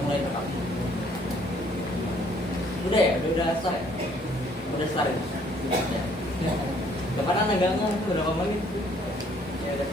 mulai terang. Udah ya, udah start ya? Udah start ya? Kapan negangan berapa menit? Ya udah.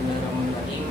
Bismillahirrahmanirrahim.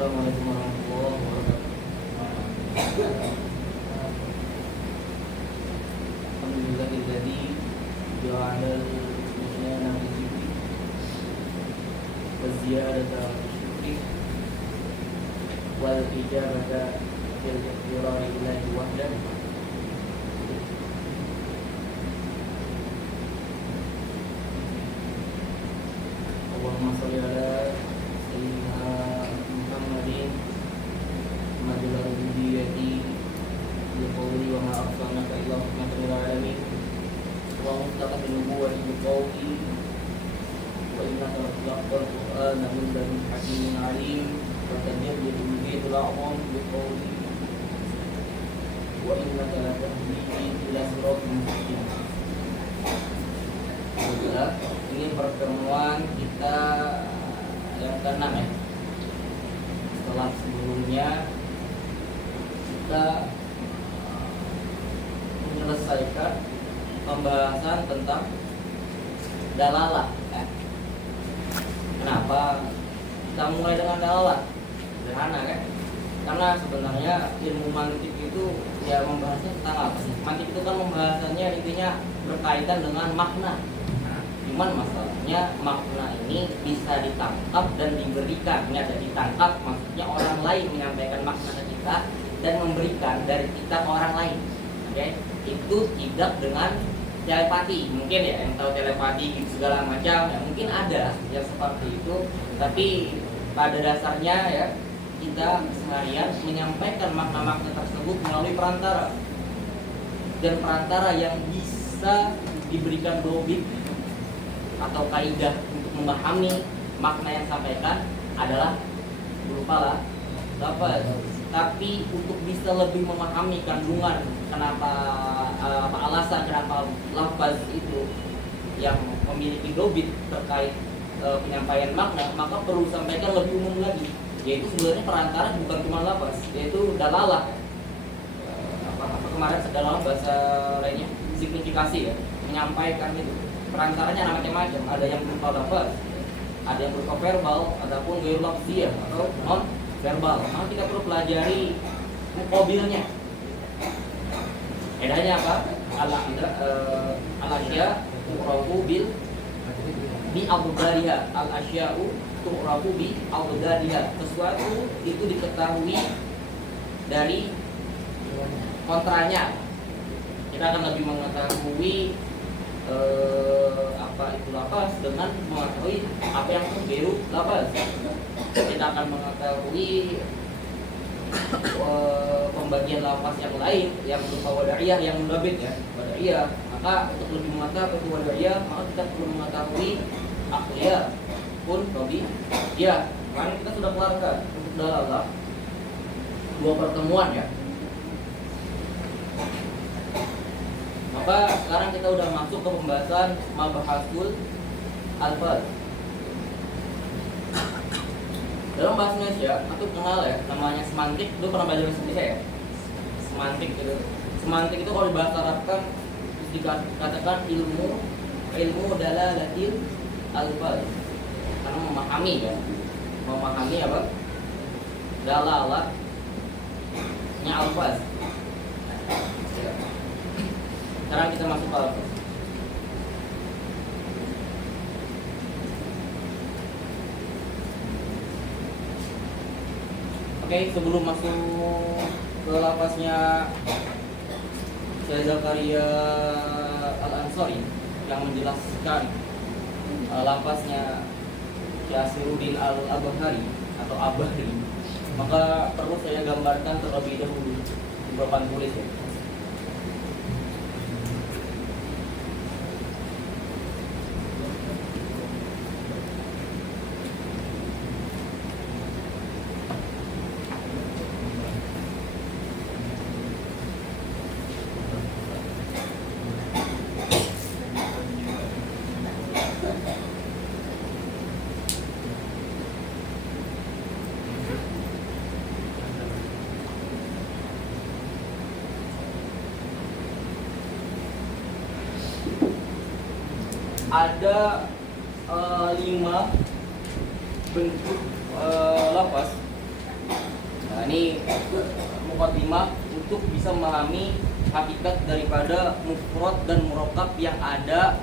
Assalamualaikum warahmatullahi wabarakatuh. Alhamdulillahilladzi ja'alal isyana fi dzikri wa ziyadata fi syukri wal ijabata fil iqtirari ilahi wahdahu. Allahumma shalli ala sayyidina Muhammadin majulah bidiyati biqawli wa ma arsalnaka illa rahmatan lil alamin wa mutlaqan nubuwwati biqawli wa innaka latul qur'ana min ladun hakimin alim wa tajaddid bidil a'zam biqawli wa innaka latahdi ila siratal mustaqim. Ini pertemuan kita yang ke-6 ya. Setelah sebelumnya kita menyelesaikan pembahasan tentang dalalah ya. Kenapa kita mulai dengan dalalah? Sederhana kan? Karena sebenarnya ilmu mantik itu ya membahasnya tentang apa sih? Mantik itu kan pembahasannya intinya berkaitan dengan makna. Cuman masalahnya makna ini bisa ditangkap dan diberikan. Ini ada ditangkap, maksudnya orang lain menyampaikan makna ke kita dan memberikan dari kita ke orang lain. Oke, itu tidak dengan telepati. Mungkin ya yang tahu telepati gitu segala macam ya mungkin ada yang seperti itu. Tapi pada dasarnya ya kita seharian menyampaikan makna-makna tersebut melalui perantara. Dan perantara yang bisa diberikan logik atau kaidah untuk memahami makna yang disampaikan adalah berupa lah dapat Tapi untuk bisa lebih memahami kandungan kenapa alasan kenapa lafaz itu yang memiliki dobit terkait penyampaian makna, maka perlu disampaikan lebih umum lagi, yaitu sebenarnya perantara bukan cuma lafaz, yaitu dalalah. Apa kemarin dalalah bahasa lainnya signifikasi ya, menyampaikan itu. Perantaranya macam-macam, ada yang berupa lafaz, ada yang berupa verbal, ataupun ghair lafziyah atau non verbal. Maka kita perlu pelajari muqabilnya. Bedanya apa? Al-asya tu'rafu bi abdadiha. Al-asya'u tu'rafu bi abdadiha. Sesuatu itu diketahui dari kontranya. Kita akan lebih mengetahui apa itu lafaz dengan mengetahui apa yang beru lafaz. Kita akan mengetahui pembagian lafaz yang lain yang berupa wada'iyah yang mundabit ya, wada'iyah. Maka untuk lebih mengetahui itu wada'iyah, maka kita perlu mengetahui aqliyah pun ya. Kemarin kita sudah kelarkan untuk dalalah 2 pertemuan ya. Maka sekarang kita udah masuk ke pembahasan mabahasul alfaz. Dalam bahasa Indonesia, aku kenal ya, namanya semantik. Lu pernah belajar bahasa Indonesia ya? Semantik gitu. Semantik itu kalau di bahasa Arab kan dikatakan ilmu dalalatil alfaz. Karena memahami ya. Memahami apa? Dalalatnya alfaz. Sekarang kita masuk ke alfaz. Oke, sebelum masuk ke lafaznya Syekh Zakaria Al-Ansari yang menjelaskan lafaznya Syekh Asiruddin Al-Abhari atau Abhari, maka perlu saya gambarkan terlebih dahulu di papan tulis ya. Ada 5 bentuk lafaz. Nah, ini muqaddimah untuk bisa memahami hakikat daripada mufrad dan murakkab yang ada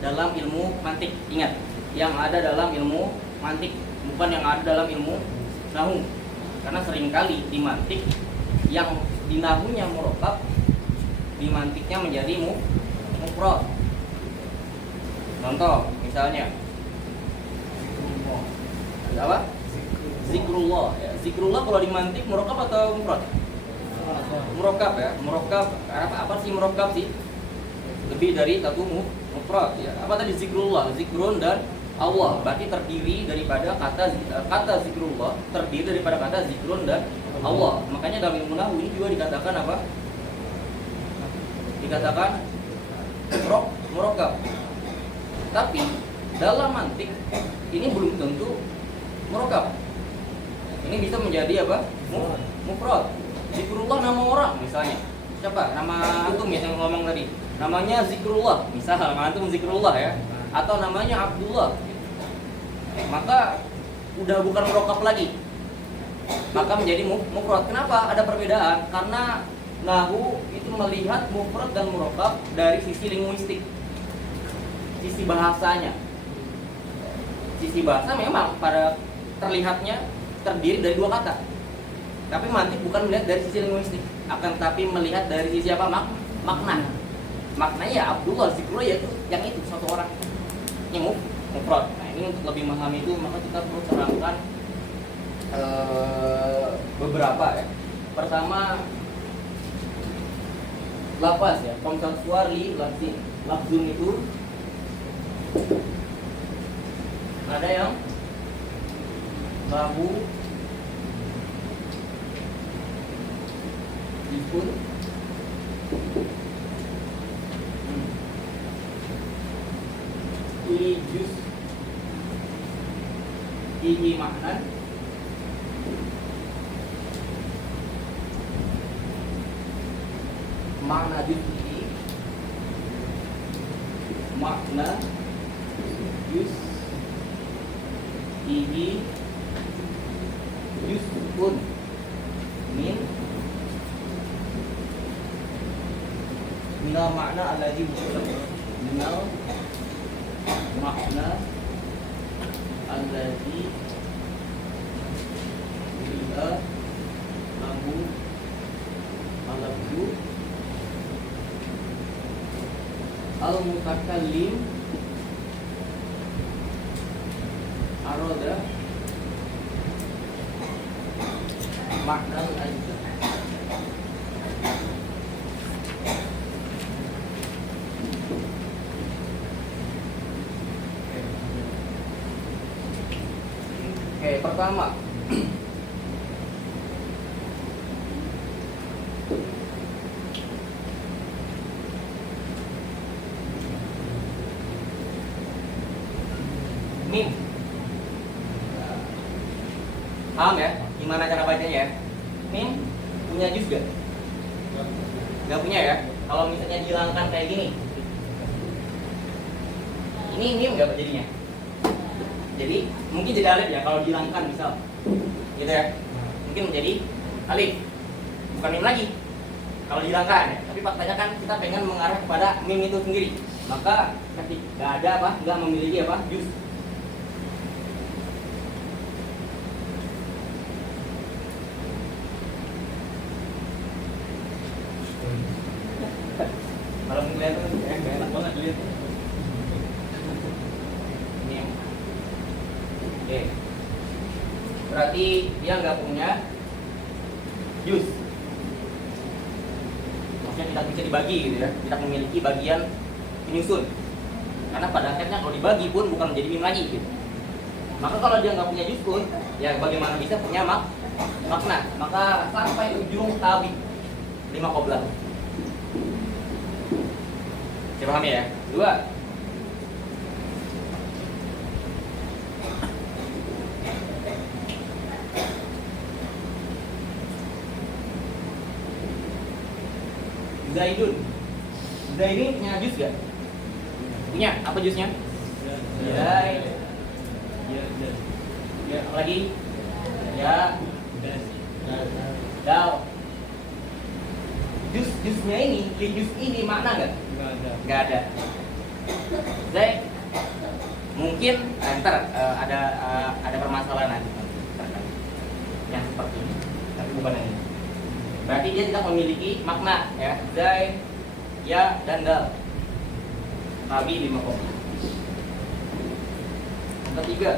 dalam ilmu mantik. Ingat, yang ada dalam ilmu mantik, bukan yang ada dalam ilmu nahwu. Karena seringkali di mantik yang di nahwunya murakkab, di mantiknya menjadi mufrad. Contoh, misalnya apa? Zikrullah ya. Zikrullah kalau dimantik murakkab atau mufrad? Murakkab ya. Murakkab. Apa sih murakkab sih? Lebih dari satu mufrad ya. Apa tadi zikrullah? Zikrun dan Allah. Berarti terdiri daripada kata zikrullah, terdiri daripada kata zikrun dan Allah. Makanya dalam ilmu nahwu ini juga dikatakan apa? Dikatakan murakkab. Tapi dalam mantik ini belum tentu murakkab. Ini bisa menjadi apa? Mufrad. Zikrullah nama orang misalnya. Siapa? Nama antum ya yang ngomong tadi. Namanya Zikrullah. Misal nama antum Zikrullah ya. Atau namanya Abdullah. Maka udah bukan murakkab lagi. Maka menjadi mufrad. Kenapa? Ada perbedaan. Karena nahwu itu melihat mufrad dan murakkab dari sisi linguistik. Sisi bahasanya. Sisi bahasa memang pada terlihatnya terdiri dari 2 kata. Tapi mantik bukan melihat dari sisi linguistik, akan tapi melihat dari sisi apa? Makna. Maknanya ya Abdullah, Zikrullah yaitu yang itu satu orang. Yang mufrad. Nah, ini untuk lebih memahami itu maka kita perlu terangkan beberapa ya. Pertama lafaz ya, komsal li lafzun itu ada yang lahu juz'un. Ini juz, ini makna. Makna juz ini, makna juz ini juz'un min minal makna alladhi minal makna alladhi dia lahu alabdu al-mutakallim aroda makna al-ajza. Oke, pertama mim. Paham ya? Gimana cara bacanya ya? Mim punya juz gak? Gak punya ya? Kalau misalnya dihilangkan kayak gini, ini mim gak jadinya? Jadi mungkin jadi alif ya kalau dihilangkan misal, gitu ya? Mungkin menjadi alif, bukan mim lagi kalau dihilangkan ya. Tapi faktanya kan kita pengen mengarah kepada mim itu sendiri. Maka ketika gak ada apa, gak memiliki apa, juz. Kalau ngeliat tuh enak banget lihat. Ini. Oke. Berarti dia nggak punya juz. Maksudnya tidak bisa dibagi gitu ya. Tidak memiliki bagian penyusun. Karena pada akhirnya kalau dibagi pun bukan menjadi mim lagi gitu. Maka kalau dia nggak punya juz pun, ya bagaimana bisa punya makna? Maka sampai ujung tabi 5 qoblah. Saya pahami ya. 2. Zaidun. Zaidun punya juz gak? Punya. Apa juznya? Zaid. Ya. Lagi. Ya. Dal. Juznya ini, juz ini makna gak? Nggak ada. Zaid mungkin ntar ada permasalahan nanti yang seperti ini, tapi bukan ini. Berarti dia tidak memiliki makna ya. Zaid, ya dan dal. Tabi 5 qoblah. Yang ketiga,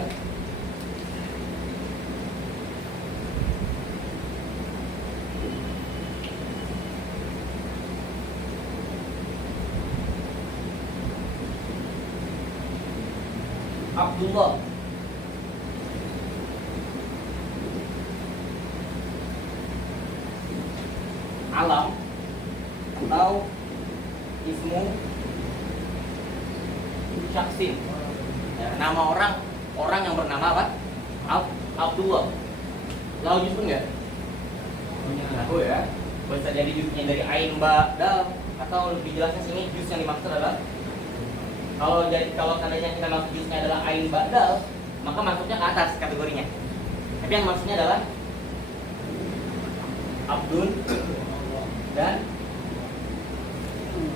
Abdullah. Alam atau ismu syaksin ya, nama orang yang bernama apa? Abdullah. Lalu juz enggak? Tahu ya. Bisa jadi juznya dari ain ba dal, atau lebih jelasnya sini juz yang dimaksud adalah kalau seandainya kita maksud juznya adalah ain ba dal, maka masuknya ke atas kategorinya. Tapi yang maksudnya adalah Abdul dan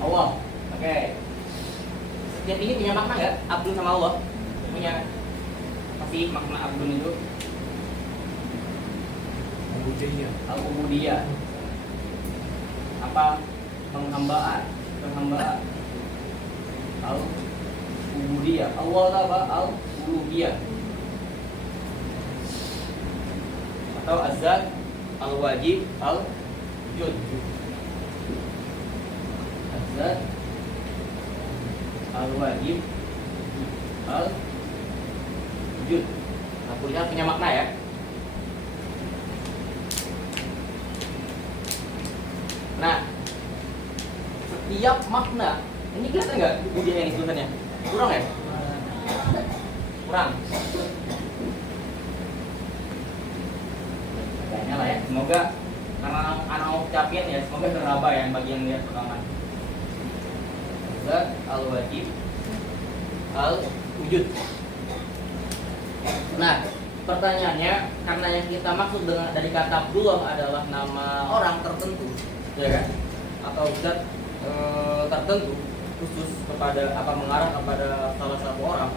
Allah. Oke. Setiap ini punya makna nggak? Abdul sama Allah punya pasti makna Abdul itu al-ubudiyah. Apa? Penghambaan. Al-ubudiyah. Allah apa? Al-uluhiyah. Atau azat, al-wajib, al-jud. Azat, al-wajib, al-jud. Nah, kuliah punya makna ya. Nah, setiap makna, ini kelihatan nggak ujian ini tulisannya? Kurang ya? Kurang. Kayaknya lah ya. Semoga karena anak ucapin ya, semoga teraba ya bagi yang lihat pertama. Al-wajib, al-wujud. Nah, pertanyaannya, karena yang kita maksud dengan dari kata Abdullah adalah nama orang tertentu, ya kan? Atau zat tertentu khusus kepada apa mengarah kepada salah satu orang,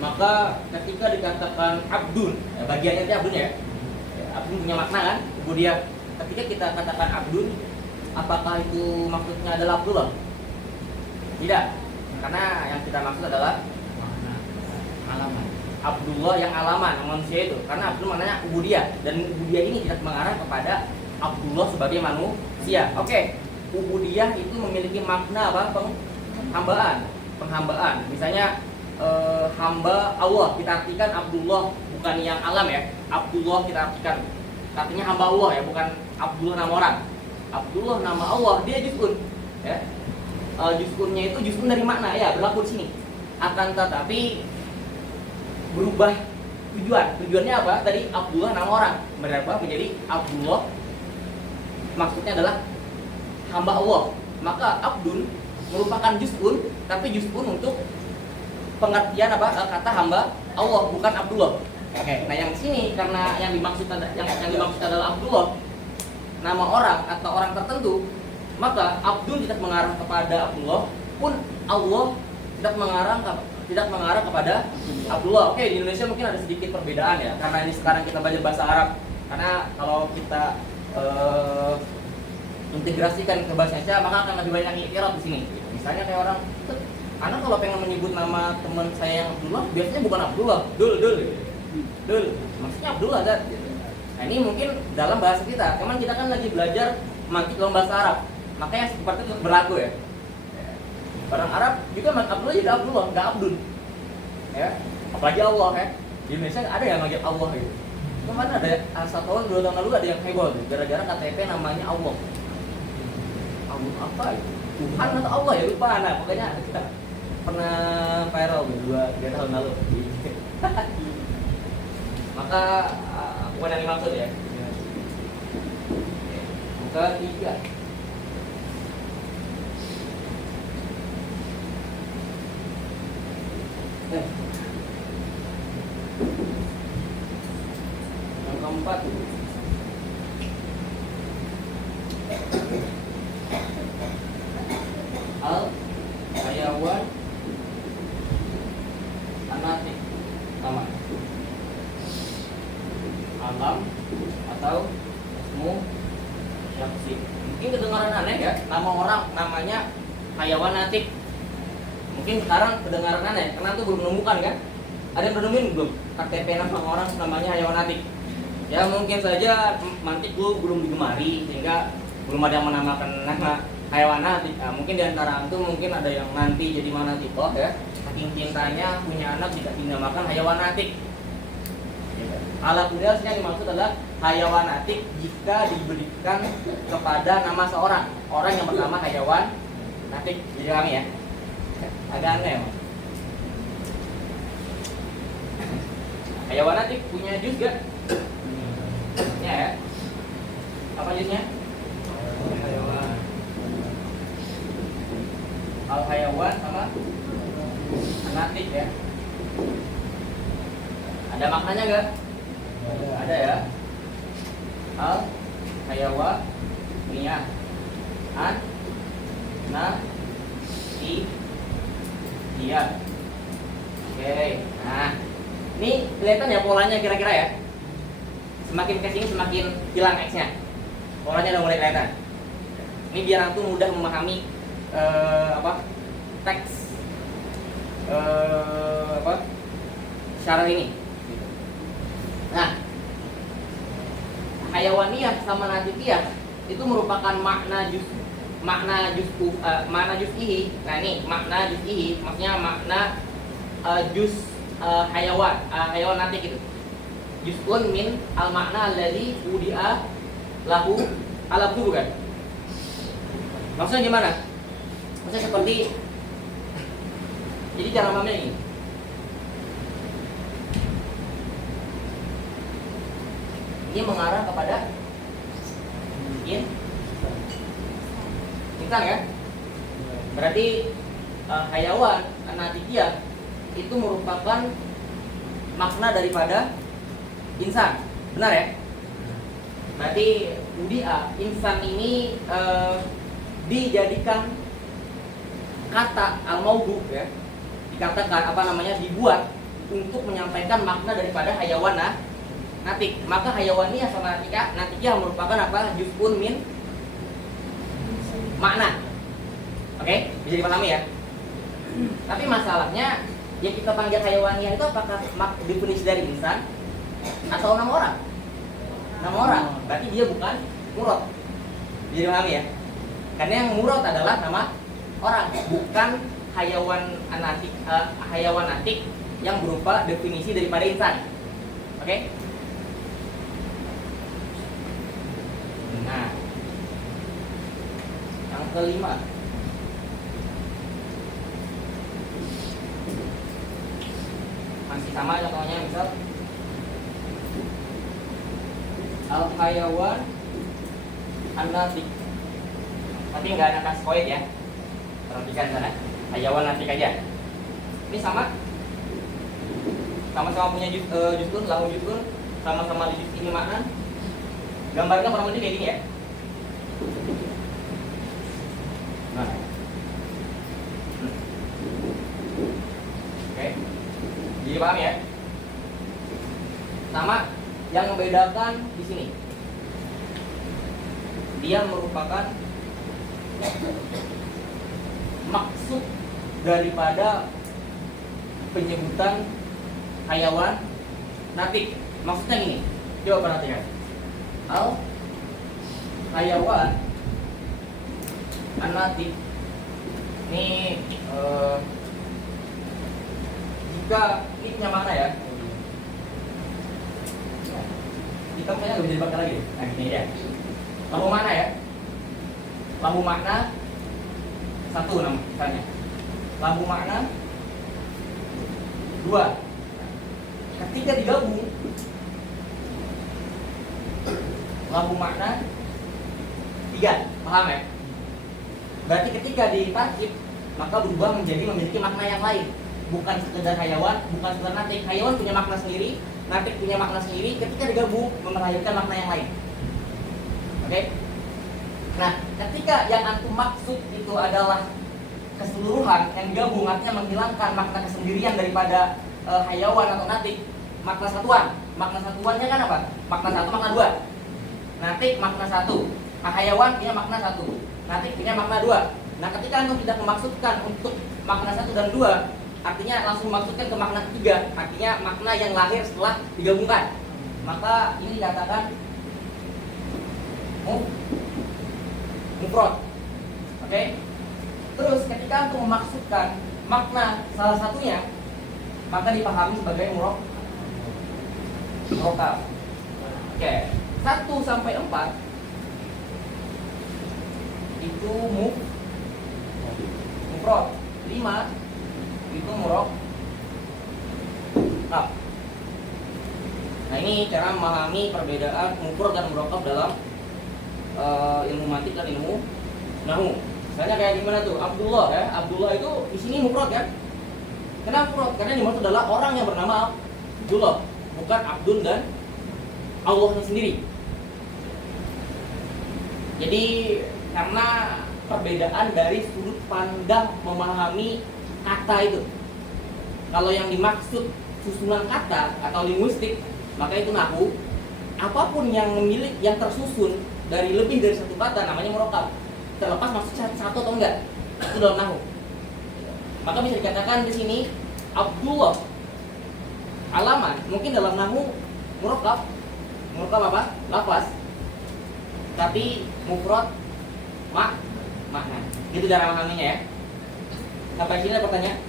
maka ketika dikatakan abdun, ya, bagiannya itu abdun ya, abdun punya makna kan? Kemudian ketika kita katakan abdun, apakah itu maksudnya adalah Abdullah? Tidak, karena yang kita maksud adalah alaman. Abdullah yang alaman manusia itu, karena Abdul maknanya ubudiyah, dan ubudiyah ini tidak mengarah kepada Abdullah sebagai manusia. Oke, ubudiyah itu memiliki makna apa? Penghambaan. Misalnya hamba Allah, kita artikan Abdullah bukan yang alam ya. Abdullah kita artikan artinya hamba Allah ya, bukan Abdullah nama orang. Abdullah nama Allah, dia juz'un ya. Juz'unnya itu juz'un dari makna ya, berlaku di sini. Akan tetapi berubah tujuannya apa? Tadi Abdullah nama orang berubah menjadi Abdullah, maksudnya adalah hamba Allah. Maka Abdun merupakan juz'un, tapi juz'un untuk pengertian apa? Kata hamba Allah, bukan Abdullah. Oke. Nah yang sini karena yang dimaksud adalah Abdullah, nama orang atau orang tertentu, maka Abdul tidak mengarah kepada Abdullah, pun Allah tidak mengarah kepada Abdullah. Oke, di Indonesia mungkin ada sedikit perbedaan ya, karena ini sekarang kita belajar bahasa Arab. Karena kalau kita integrasikan ke bahasa Indonesia, maka akan lebih banyak i'rab di sini. Misalnya kayak orang, anak kalau pengen menyebut nama teman saya yang Abdullah, biasanya bukan Abdullah, Dul, maksudnya Abdullah kan? Nah ini mungkin dalam bahasa kita, cuman kita kan lagi belajar mantik dalam bahasa Arab, makanya seperti itu berlaku ya. Orang Arab juga Abdullah jadi Abdullah, nggak Abdul, ya. Apalagi Allah ya. Di Indonesia ada yang manggil Allah gitu. Kemarin ada 1 tahun 2 tahun lalu ada yang heboh tuh, gara-gara KTP namanya Allah. Allah apa itu? Tuhan atau Allah ya, lupa. Nah pokoknya kita pernah viral 2-3 tahun lalu. Maka bukan yang dimaksud ya. Ketiga, yang keempat, al-hayawan anatik, sama alam atau ismu syaksi. Mungkin kedengaran aneh ya, nama orang namanya hayawan natik. Mungkin sekarang kedengaran aneh, karena itu belum menemukan kan? Ada yang menemukan belum? KTP nama orang namanya hayawan natik. Ya mungkin saja mantik belum digemari, sehingga belum ada yang menamakan nama hayawan natik. Nah, mungkin diantara itu mungkin ada yang nanti jadi mana tipe ya, saking cintanya punya anak tidak dinamakan hayawan natik. Alat budaya yang dimaksud adalah hayawan natik jika diberikan kepada nama seorang orang yang bernama hayawan natik. Jadi kami ya, agak aneh emang. Hayawan natik punya juz gak? Ya. Apa juznya? Hayawan. Al hayawan sama natik ya. Ada maknanya gak? Ada ya. Al hayawan miyah an na i dia. Oke. Nah, ini kelihatan ya polanya kira-kira ya. Semakin ke sini semakin hilang X-nya. Polanya udah mulai kelihatan. Ini biar antum mudah memahami teks syarat ini. Nah, hayawaniyah sama natikiyah itu merupakan makna juz'ihi. Nah ini makna juz'ihi, maksudnya makna hayawan natik itu. Juz'un min al makna alladzi udi'a lahu bukan? Maksudnya gimana? Maksudnya seperti, jadi cara memahaminya ini. Ini mengarah kepada insan ya. Berarti hayawan anatikia itu merupakan makna daripada insan, benar ya? Berarti udia insan ini dijadikan kata al-maudu ya, dikatakan apa namanya, dibuat untuk menyampaikan makna daripada hayawan natik. Maka hayawaniyah sama natikiyah merupakan apa? Juz'un min makna. Oke, bisa dipahami ya. Tapi masalahnya yang kita panggil hayawaniyah itu apakah definisi dari insan atau nama orang? Nama orang. Berarti dia bukan murad. Bisa dipahami ya. Karena yang murad adalah nama orang, bukan hayawan natik yang berupa definisi daripada insan. Oke? Nah, yang kelima, masih sama contohnya, misal al-hayawan an-natik, tapi nggak ada kaskoid ya, perhatikan sana, hayawan natik aja. Ini sama-sama punya juz'un, lahu juz'un, sama-sama di juz ini makna. Gambarnya kurang lebih kayak gini ya. Nah. Oke. Jadi paham ya? Sama yang membedakan di sini. Dia merupakan maksud daripada penyebutan hayawan natik. Maksudnya gini. Coba perhatikan. Al hayawan an-natik ini jika ini punya makna ya, kita kayaknya nggak bisa dipakai lagi. Nah ini ya, lahu makna ya, lahu makna satu namanya, lahu makna dua. Ketika digabung lahu makna 3, paham ya? Berarti ketika ditarkib maka berubah menjadi memiliki makna yang lain, bukan sekedar hayawan, bukan sekedar natik. Hayawan punya makna sendiri, natik punya makna sendiri, ketika digabung melahirkan makna yang lain. Oke? Nah, ketika yang antum maksud itu adalah keseluruhan, yang digabung artinya menghilangkan makna kesendirian daripada hayawan atau natik, makna satuan. Makna satuannya kan apa? Makna satu, makna dua. Natik makna satu, hayawan punya makna satu, natik punya makna dua. Nah ketika antum tidak memaksudkan untuk makna satu dan dua, artinya langsung maksudkan ke makna ketiga, artinya makna yang lahir setelah digabungkan, maka ini dikatakan mufrad. Oke? Terus ketika antum memaksudkan makna salah satunya, maka dipahami sebagai murokkab. Oke. 1 sampai 4 itu mufrad, 5 itu murokkab. Nah ini cara memahami perbedaan mufrad dan murokkab dalam ilmu mantik dan ilmu nahwu. Misalnya kayak gimana tuh, Abdullah ya, Abdullah itu di sini mufrad kan? Kenapa mufrad? Karena dimaksud adalah orang yang bernama Abdullah, bukan Abdun dan Allahnya sendiri. Jadi karena perbedaan dari sudut pandang memahami kata itu. Kalau yang dimaksud susunan kata atau linguistik, maka itu nahwu. Apapun yang tersusun dari lebih dari satu kata namanya murokkab. Terlepas maksudnya satu atau enggak, itu dalam nahwu. Maka bisa dikatakan di sini Abdullah alaman, mungkin dalam nahwu murokkab. Murokkab apa? Lafaz. Tapi mufrad makna. Itu cara memahaminya ya. Sampai sini ada pertanyaan?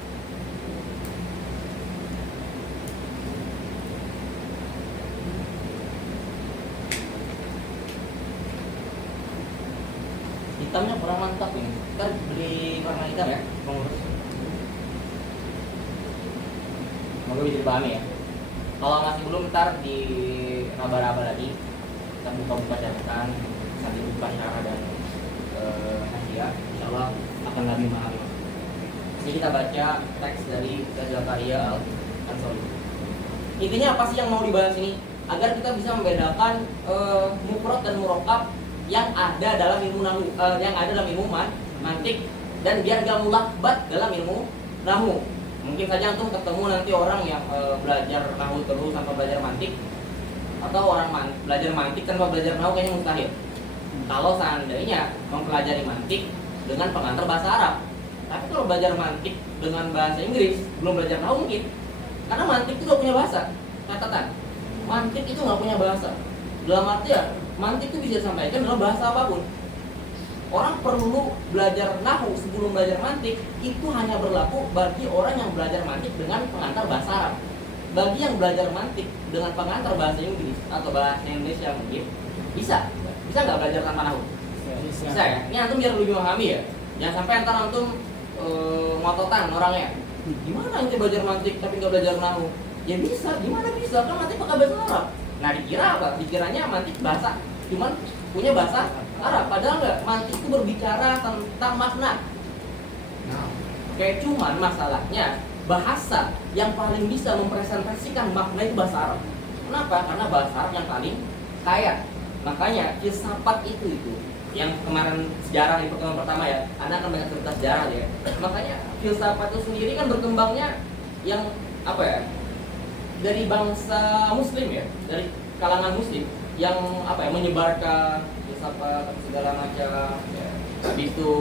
hitamnya kurang mantap ini. Kita beli warna hitam ya, pengurus. Semoga bisa dipahami ya. Kalau masih belum, ntar di raba-raba lagi kita buka-buka catatan, nanti buka syarah dan hasiah, insya Allah akan lebih memahami. Jadi kita baca teks dari Zakaria Al-Ansari. Intinya apa sih yang mau dibahas ini? Agar kita bisa membedakan mufrad dan murakkab yang ada dalam ilmu mantik, dan biar gak mulakbat dalam ilmu nahwu. Mungkin saja antum ketemu nanti orang yang belajar nahwu terus tanpa belajar mantik, atau orang belajar mantik tanpa belajar nahwu, kayaknya mustahil. Kalau seandainya mempelajari mantik dengan pengantar bahasa Arab. Tapi kalau belajar mantik dengan bahasa Inggris, belum belajar nahwu mungkin. Karena mantik itu gak punya bahasa. Catatan, mantik itu gak punya bahasa. Dalam artian, mantik itu bisa disampaikan dalam bahasa apapun. Orang perlu belajar nahwu sebelum belajar mantik, itu hanya berlaku bagi orang yang belajar mantik dengan pengantar bahasa Arab. Bagi yang belajar mantik dengan pengantar bahasa Inggris atau bahasa Indonesia mungkin bisa nggak belajar tanpa nahwu? Bisa ya. Ini antum biar lebih memahami ya. Jangan sampai antar antum ngototan orangnya. Gimana ente belajar mantik tapi nggak belajar nahwu? Ya bisa, gimana bisa? Kan mantik pakai bahasa Arab. Nah dikira apa? Dikiranya mantik bahasa, cuman punya bahasa Arab. Padahal nggak. Mantik itu berbicara tentang makna. Oke, cuman masalahnya bahasa yang paling bisa mempresentasikan makna itu bahasa Arab. Kenapa? Karena bahasa Arab yang paling kaya. Makanya filsafat itu yang kemarin sejarah di pertemuan pertama ya, Anda akan banyak cerita sejarah ya. Makanya filsafat itu sendiri kan berkembangnya yang apa ya, dari bangsa Muslim ya, dari kalangan Muslim yang apa ya, menyebarkan filsafat segala macam ya. Habis itu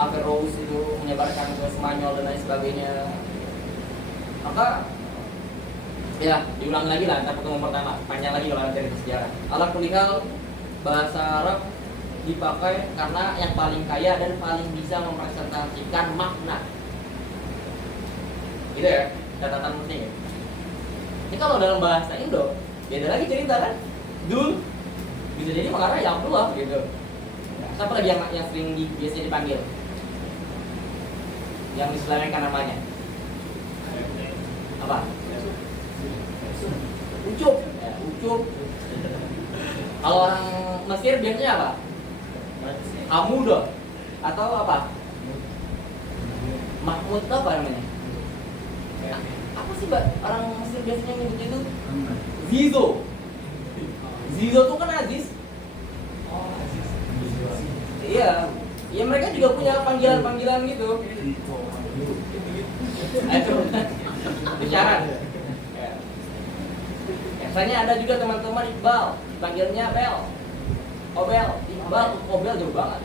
Averroes itu menyebarkan ke Spanyol dan lain sebagainya. Maka ya diulang lagi lah, ntar pertemuan pertama panjang lagi kalau cerita sejarah. Ala kulihal, bahasa Arab dipakai karena yang paling kaya dan paling bisa mempresentasikan makna. Gitu ya, catatan penting ya. Ini kalau dalam bahasa Indo beda lagi cerita kan. Dul bisa jadi mengarah ya Abdullah gitu. Siapa lagi yang sering biasanya dipanggil, yang diselewengkan namanya apa? Ucup, ya, Ucup. Kalau orang Mesir biasanya apa? Hamudo atau apa? Mahmud itu apa namanya? Apa sih Mbak? Orang Mesir biasanya menyebutnya itu Zizo. Zizo tuh kan Aziz. Oh, Aziz. Iya. Ya mereka juga punya panggilan-panggilan gitu. Itu isyarat. Biasanya ada juga teman-teman Iqbal, panggilnya Bel, Obel, Iqbal, Obel jauh banget.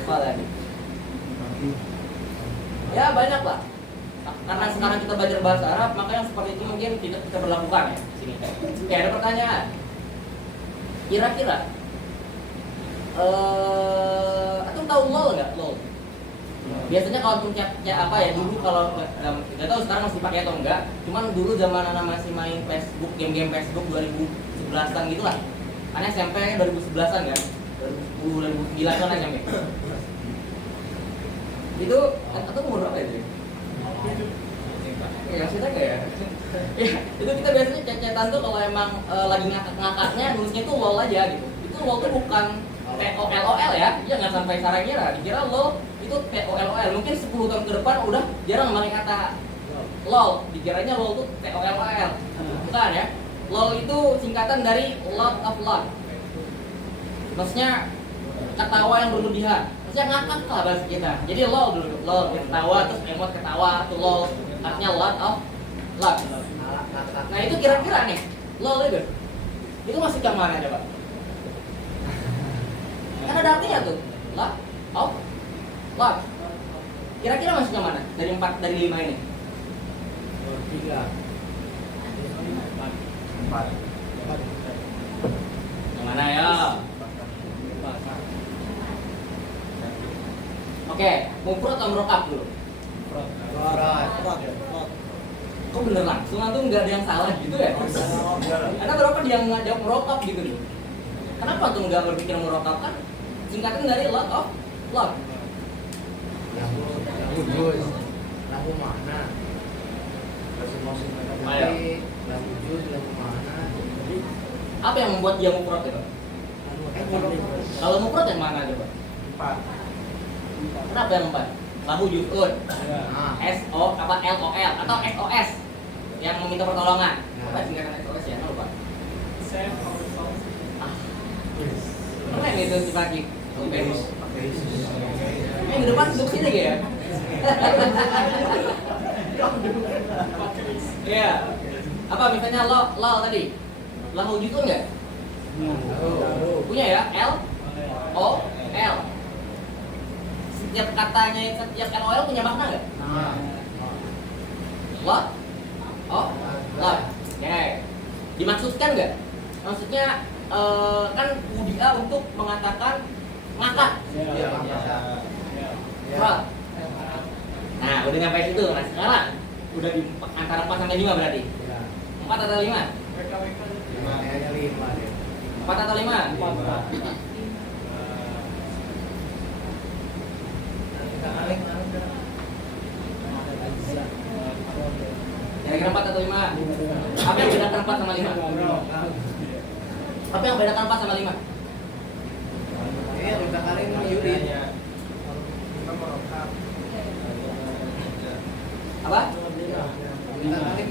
Iqbal lagi. Ya banyak lah. Karena sekarang kita belajar bahasa Arab, maka yang seperti itu mungkin kita berlakukan ya di sini. Oke, ada pertanyaan. Kira-kira, atau tahu LOL nggak? LOL. Biasanya kalau untuk chat apa ya, dulu kalau nggak tahu sekarang masih pakai atau enggak, cuman dulu zaman anak masih main Facebook, game-game Facebook 2011-an gitu lah. Karena SMP 2011-an kan, 2010, 2009-an SMP. Itu atau umur berapa itu? Ya kita kayak ya, itu kita biasanya chat-chatan tuh kalau emang lagi ngakak-ngakaknya nulisnya tuh LOL aja gitu. Itu LOL tuh bukan TOLOL ya, jangan sampai saran ngira dikira LOL itu TOLOL. Mungkin 10 tahun ke depan udah jarang memakai kata LOL, dikiranya LOL itu TOLOL. Bukan ya. LOL itu singkatan dari lot of love. Maksudnya ketawa yang berlebihan. Maksudnya ngakak lah bahasa kita. Jadi LOL dulu, LOL ketawa terus emot ketawa tuh LOL. Artinya lot of love. Nah itu kira-kira nih LOL itu masuk yang mana coba? Kan ada artinya tuh lot of love. Kira-kira masuk yang mana? Dari 4 dari 5 ini? 3 4 yang mana ya? Oke, mufrad atau murakkab dulu? Kok bener langsung atau nggak ada yang salah gitu ya? Karena berapa dia yang ngajak murakkab gitu nih? Kenapa tuh nggak berpikir murokab? Kan singkatan dari lot of love. Lagu mana? Ayo. Lagu juz, lagu mana? Apa yang membuat dia mufrad itu? Kalau mufrad yang mana coba? 4. Kenapa yang 4? Lahu juz'un. S O apa L O L atau S O S yang meminta pertolongan. Apa singkatan S O S ya? Lupa. Keren itu si Fakih. Yang di depan duduk sini ya? Iya. Apa misalnya lo tadi? Lahu juz'un enggak? Punya ya? L O L. Setiap katanya, setiap LOL punya makna nggak? Lot? Oh, lot. Oke. Dimaksudkan nggak? Maksudnya kan Budia untuk mengatakan ngakak. Iya. Lot. Nah, udah nyampe situ. Nah, sekarang udah di antara 4 sampai 5 berarti. 4 atau 5? 4 atau 5? Kira-kira 4 atau 5? Apa yang bedakan 4 sama 5? Apa yang bedakan 4 sama 5? Minta kalian yurid. Apa?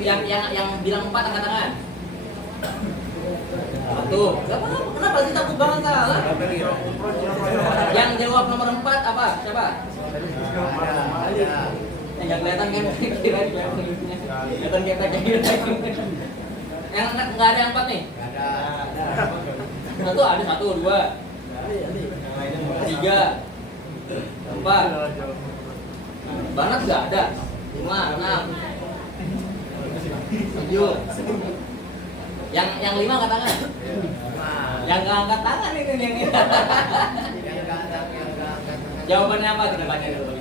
Yang bilang 4 angkat tangan. Satu. Kenapa sih takut banget salah? Yang jawab nomor 4 apa? Siapa? Yang kelihatan kan kira kelihatan kita yang nggak ada yang 4 nih? Satu ada 1, 2, 3, 4. Banat nggak ada? 5, 6, 7. Yang 5 angkat tangan. Yang nggak angkat tangan ini yang jawabannya apa? Kita baca dulu.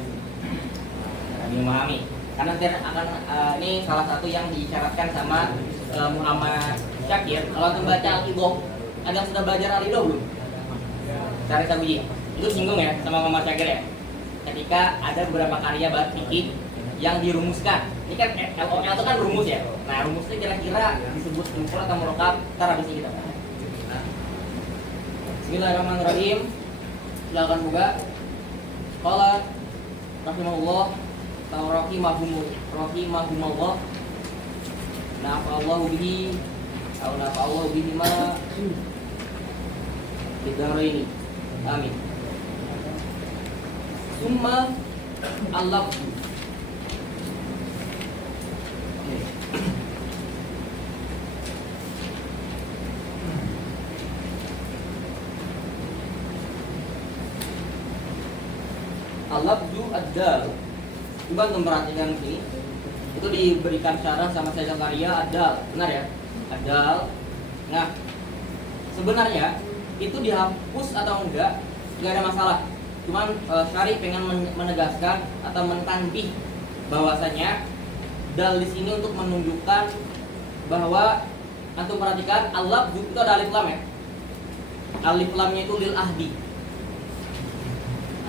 Memahami karena nanti akan ini salah satu yang diisyaratkan sama Muhammad Syakir. Kalau untuk baca Al-Idoh, ada yang sudah belajar Al-Idoh belum? Cari Sabuji itu singgung ya sama Muhammad Syakir ya, ketika ada beberapa karya bab fikih yang dirumuskan. Ini kan LOL itu kan rumus ya. Nah, rumusnya kira-kira disebut mufrad atau murokab. Ntar habis ini kita bahas. Bismillahirrahmanirrahim. Silakan buka. Qala rahimahullah rahimahumullah nafa'allahu bihi atau nafa'allahu bihi ma ini. Amin. Summa Allah. Al-lafzu ad-dal. Coba untuk perhatikan sini. Itu diberikan syarah sama saya Zakaria ad-dal. Benar ya? Ad-dal. Nah, sebenarnya itu dihapus atau enggak ada masalah. Cuman Syarih pengen menegaskan atau mentanbih bahwasanya dal di sini untuk menunjukkan bahwa antum perhatikan al-lafzu itu ada alif lam ya. Alif lamnya itu lil ahdi.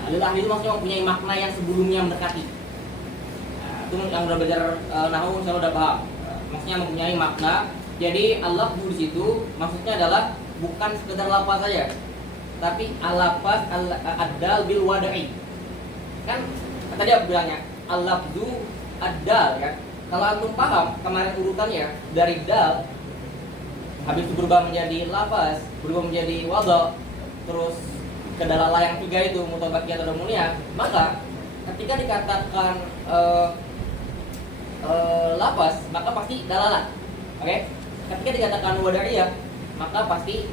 Lil ahdi itu maksudnya mempunyai makna yang sebelumnya mendekati. Nah, itu yang udah belajar nahwu saya udah paham. Maksudnya mempunyai makna. Jadi al-lafzu di situ maksudnya adalah bukan sekedar lafaz saja, tapi al-lafaz ad-dal bil wada'i. Kan tadi aku bilangnya al-lafzu ad-dal ya. Kalau antum paham kemarin urutannya dari dal habis itu berubah menjadi lafaz, berubah menjadi wada, terus ke dalalah yang 3 itu mutabaqiyah atau munia, maka ketika dikatakan lafaz maka pasti dalalah. Oke? Ketika dikatakan wada'iyah maka pasti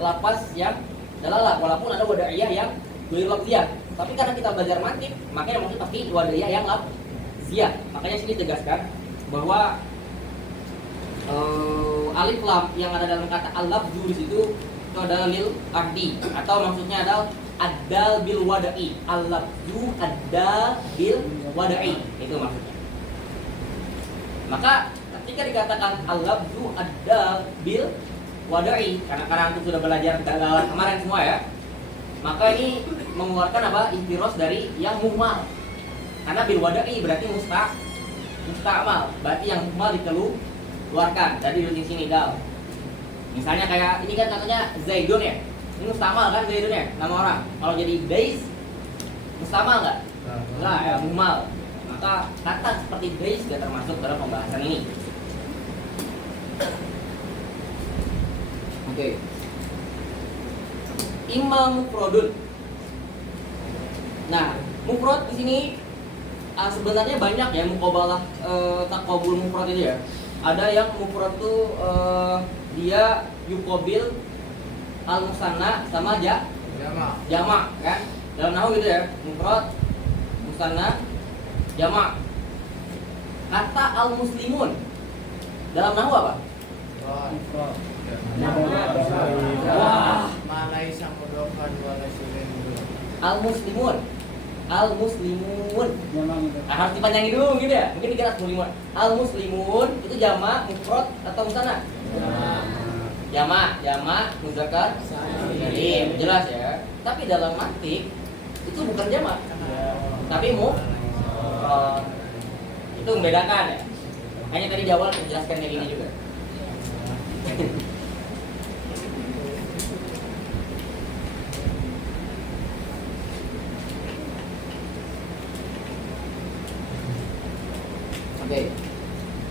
lafaz yang dalalah, walaupun ada wada'iyah yang ghair lafziyah. Tapi karena kita belajar mantik, makanya mungkin pasti wada'iyah yang lafziyah. Makanya sini tegaskan bahwa alif lam yang ada dalam kata al-lafzu di situ itu adalah lil ardi, atau maksudnya adalah ad-dal bil wada'i. Al-lafzu ad-dal bil wada'i, itu maksudnya. Maka ketika dikatakan al-lafzu ad-dal bil wadai, karena antum sudah belajar dalam kemarin semua ya. Maka ini mengeluarkan apa? Ihtiros dari yang muhmal. Karena bil wadai berarti musta'mal, berarti yang muhmal dikeluarkan dari di sini dal. Misalnya kayak ini kan katanya Zaidun ya. Ini musta'mal kan Zaidun ya, nama orang. Kalau jadi base musta'mal enggak? Enggak, ya muhmal. Maka kata seperti base gak termasuk dalam pembahasan ini. Oke. Imam mufradun. Nah, mufrad di sini sebenarnya banyak ya muqabalah taqabul mufrad itu ya. Ada yang mufrad tuh dia yuqabil al-musanna sama jamak kan? Dalam nahwu gitu ya. Mufrad, musanna, jamak. Kata al-muslimun dalam nahwu apa? Wah, Malaisa mudofan walaisilen. al-muslimun. Harus dipanjangin dulu gitu ya. Mungkin dikira muslimun. Al-muslimun itu jamak, mufrad atau musanna? Jamak, muzakkar salim. Jelas ya. Tapi dalam mantik itu bukan jamak. Tapi mufrad. Itu membedakan ya. Hanya tadi di awal menjelaskan kayak gini juga. Oke.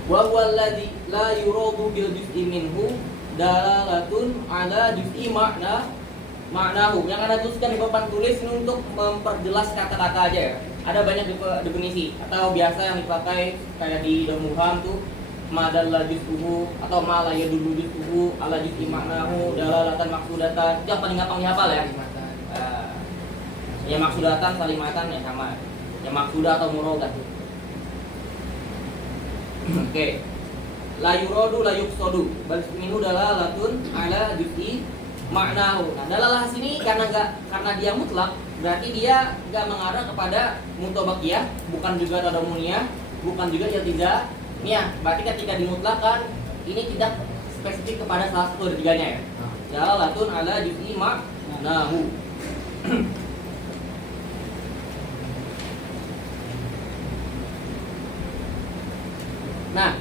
Wa huwa alladzi la yuradu bil juz'i minhu dalalatun ala juz'i maknahu. Yang Anda tuliskan di papan tulis ini untuk memperjelas kata-kata aja ya. Ada banyak definisi atau biasa yang dipakai kayak di Domuham tuh madalla juz'uhu atau ma la yadullu juz'uhu ala juz'i maknahu dalalatan maksudatan. Yang paling gampang dihafal ya. Ya maksudatan salimatan ya sama. Ya maksudah atau muradah. Oke. La yuradu la yuqsadu bal minhu dalalatun ala juz'i maknahu. Nah, dalalah sini karena dia mutlak, berarti dia enggak mengarah kepada mutabaqiyah, bukan juga tadamuniyah, bukan juga iltizamiyah. Berarti ketika dimutlakan ini tidak spesifik kepada salah satu dari tiganya ya. Dalalatun ala juz'i maknahu. Nah,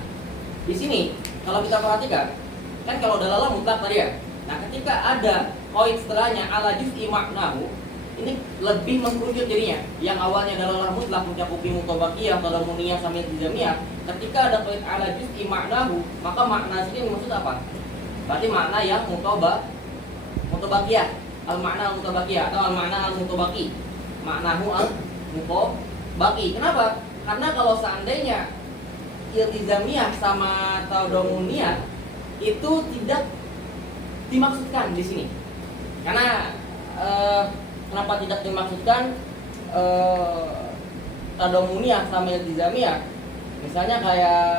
di sini kalau kita perhatikan, kan kalau dalalah mutlak tadi ya. Nah, ketika ada qaid setelahnya ala juz'i maknahu, ini lebih mengkerucut jadinya. Yang awalnya dalalah mutlak mencakupi mutabaqiyah, tadamuniyah, sama iltizamiyah. Ketika ada qaid ala juz'i maknahu, maka makna sini maksud apa? Berarti makna yang mutabaqiyah, al-makna al-mutabaqiyah atau al-makna al-mutabaqi. Maknahu al-mutabaqi. Kenapa? Karena kalau seandainya iltizamiyah sama tadamuniyah itu tidak dimaksudkan di sini. Karena kenapa tidak dimaksudkan tadamuniyah sama iltizamiyah? Misalnya kayak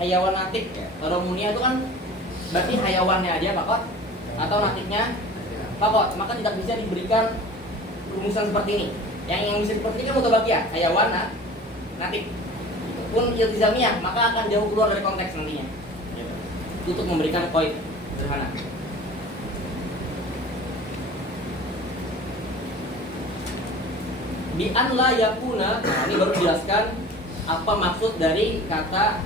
hayawan natik ya. Tadamuniyah itu kan berarti hayawannya aja pakot atau natiknya pakot, maka tidak bisa diberikan rumusan seperti ini. Yang bisa seperti ini kan mutabaqiyah, hayawan natik. Pun iltizamiyah, maka akan jauh keluar dari konteks nantinya. Untuk memberikan qaid sederhana. Bi an la yakuna, nah ini baru dijelaskan apa maksud dari kata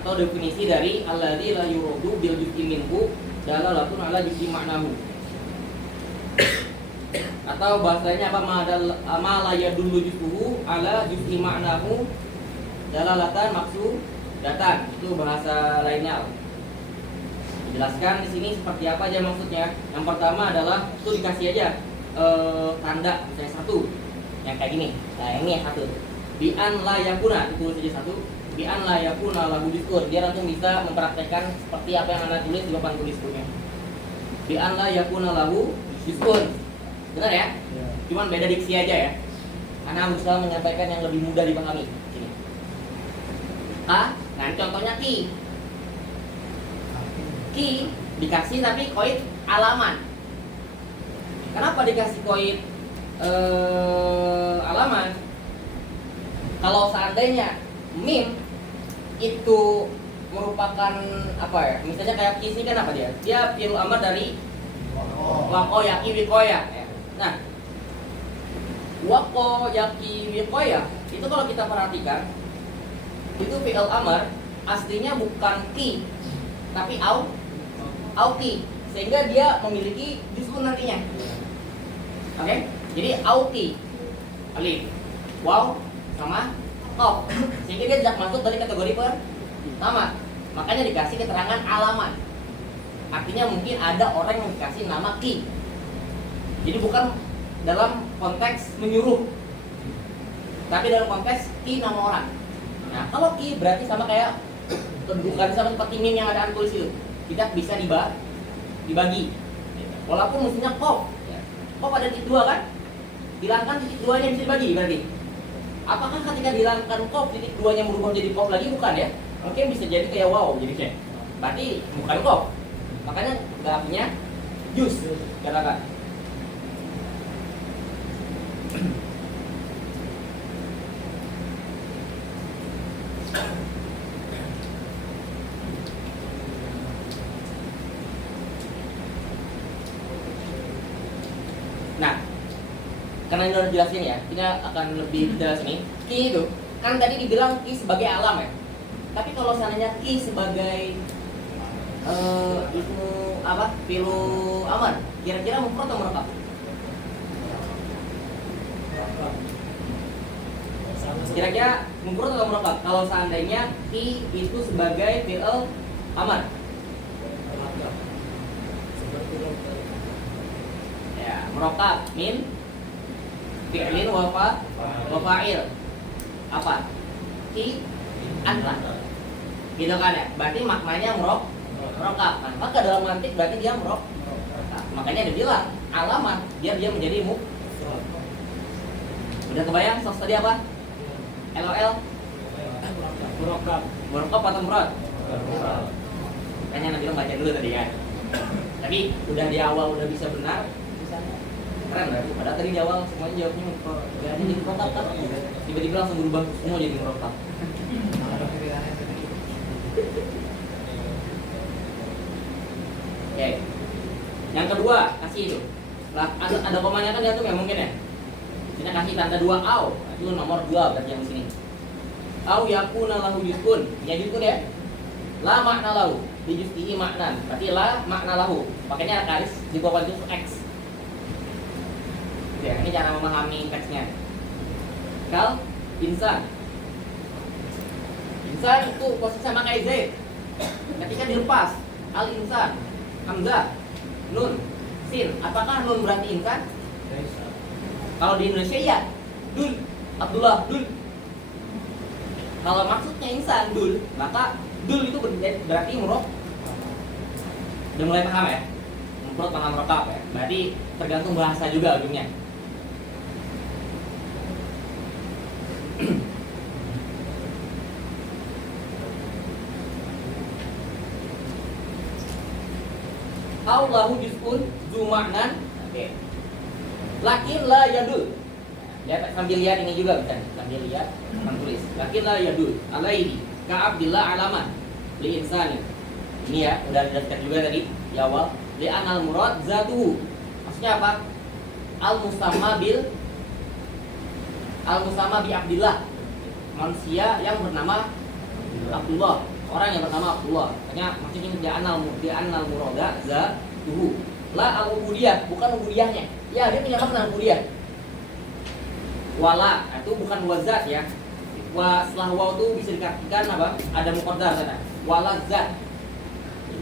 atau definisi dari alladzi la yuradu bil juz'i minhu dalalatun ala juz'i maknahu. Atau bahasanya apa ma la yadullu juz'uhu ala juz'i maknahu dalalatan maksudatan. Itu bahasa lainnya. Dijelaskan di sini seperti apa aja maksudnya. Yang pertama adalah itu dikasih aja tanda misalnya satu yang kayak gini. Nah, ini yang satu. Bi an la yakuna, itu saja satu. Bi an la yakuna lahu juz'un. Dia langsung bisa mempraktekkan seperti apa yang Anda tulis di papan tulisnya. Bi an la yakuna lahu juz'un. Benar ya? Cuman beda diksi aja ya. Karena berusaha menyampaikan yang lebih mudah dipahami. Sini. Nah ini contohnya ki. Ki dikasih tapi qaid alaman. Kenapa dikasih qaid alaman? Kalau seandainya mim itu merupakan apa ya? Misalnya kayak ki ini kan apa dia? Dia fi'il amr dari waqo yaqi wiqoya ya. Nah, waqo yaqi wiqoya itu kalau kita perhatikan itu fi'il amr aslinya bukan ki tapi au ki, sehingga dia memiliki diskun nantinya. Oke? Jadi au ki alif waw sama qaf, sehingga dia tidak masuk dari kategori pertama. Makanya dikasih keterangan alamat. Artinya mungkin ada orang yang dikasih nama ki. Jadi bukan dalam konteks menyuruh, tapi dalam konteks ki nama orang. Nah, kalau ki berarti sama kayak kedudukan sama seperti mim yang ada tulis itu, tidak bisa dibagi. Walaupun mestinya qaf. Qaf ada titik dua kan? Hilangkan titik duanya bisa dibagi berarti. Apakah ketika dihilangkan qaf titik duanya berubah menjadi qaf lagi? Bukan ya. Mungkin bisa jadi kayak wow jadinya. Berarti bukan qaf. Makanya artinya jus katakan. Nah, karena ini udah jelasin ya, ini akan lebih jelas nih. Ki itu kan tadi dibilang ki sebagai alam ya. Tapi kalau seandainya ki sebagai itu apa? Fi'il amr, kira-kira mufrad atau murakab? Kira-kira mufrad atau murakab? Kalau seandainya ki itu sebagai fi'il amr. Ya, murakab min fi'lin wa fa'il. Apa? Ki anta. Gitu kan ya? Berarti maknanya murakab. Nah, maka dalam mantik berarti dia murakab. Makanya dia bilang alamat biar dia menjadi mufrad. Udah kebayang sos tadi apa? LOL murakab atau murad? Makanya Nabi baca dulu tadi kan. Tapi udah di awal udah bisa benar, keren berarti. Padahal tadi di awal semuanya jawabnya mufrad. Gak ada jadi murakab kan? Tiba-tiba langsung berubah semua jadi murakab. Oke. Yang kedua, kasih itu. Lah, ada komanya kan diatur ya mungkin ya. Kita kasih tanda dua au. Itu nomor 2 berarti yang di sini. Au yakuna lahu juz'un. Ya juz'un ya. La makna lahu. Di juz'ihi maknan. Berarti la makna lahu. Makanya garis di bawah itu X. Ya, ini cara memahami teksnya. Kal insan. Insan itu posisi sama kayak Z. Ketika dilepas al insan, hamzah, nun, sin. Apakah nun berarti insan? Kalau di Indonesia iya, dul, Abdullah, dul. Kalau maksudnya insan, dul, maka dul itu berarti murok. Udah mulai paham ya? Murok sama murakab ya. Berarti tergantung bahasa juga ujungnya. Allahu juz'un zu ma'nan. Oke. Lakin la yadul. Lihat sambil lihat ini juga bisa. Sambil lihat, tulis. Lakin la yadul alaihi ka abdillah alaman li insani. Ini ya, udah disebut juga tadi di awal. Li anal murad zatuhu. Maksudnya apa? Al musamma bi Abdillah. Manusia yang bernama Abdullah. Orang yang bernama Abdullah. Makanya maksudnya dia anal murada zatuhu. La al-ubudiyah, bukan ubudiyahnya. Ya, dia punya makna ubudiyah. Wala, itu bukan wazat ya. Setelah waw itu bisa dikatakan apa? Ada muqaddar sana. Wala zat.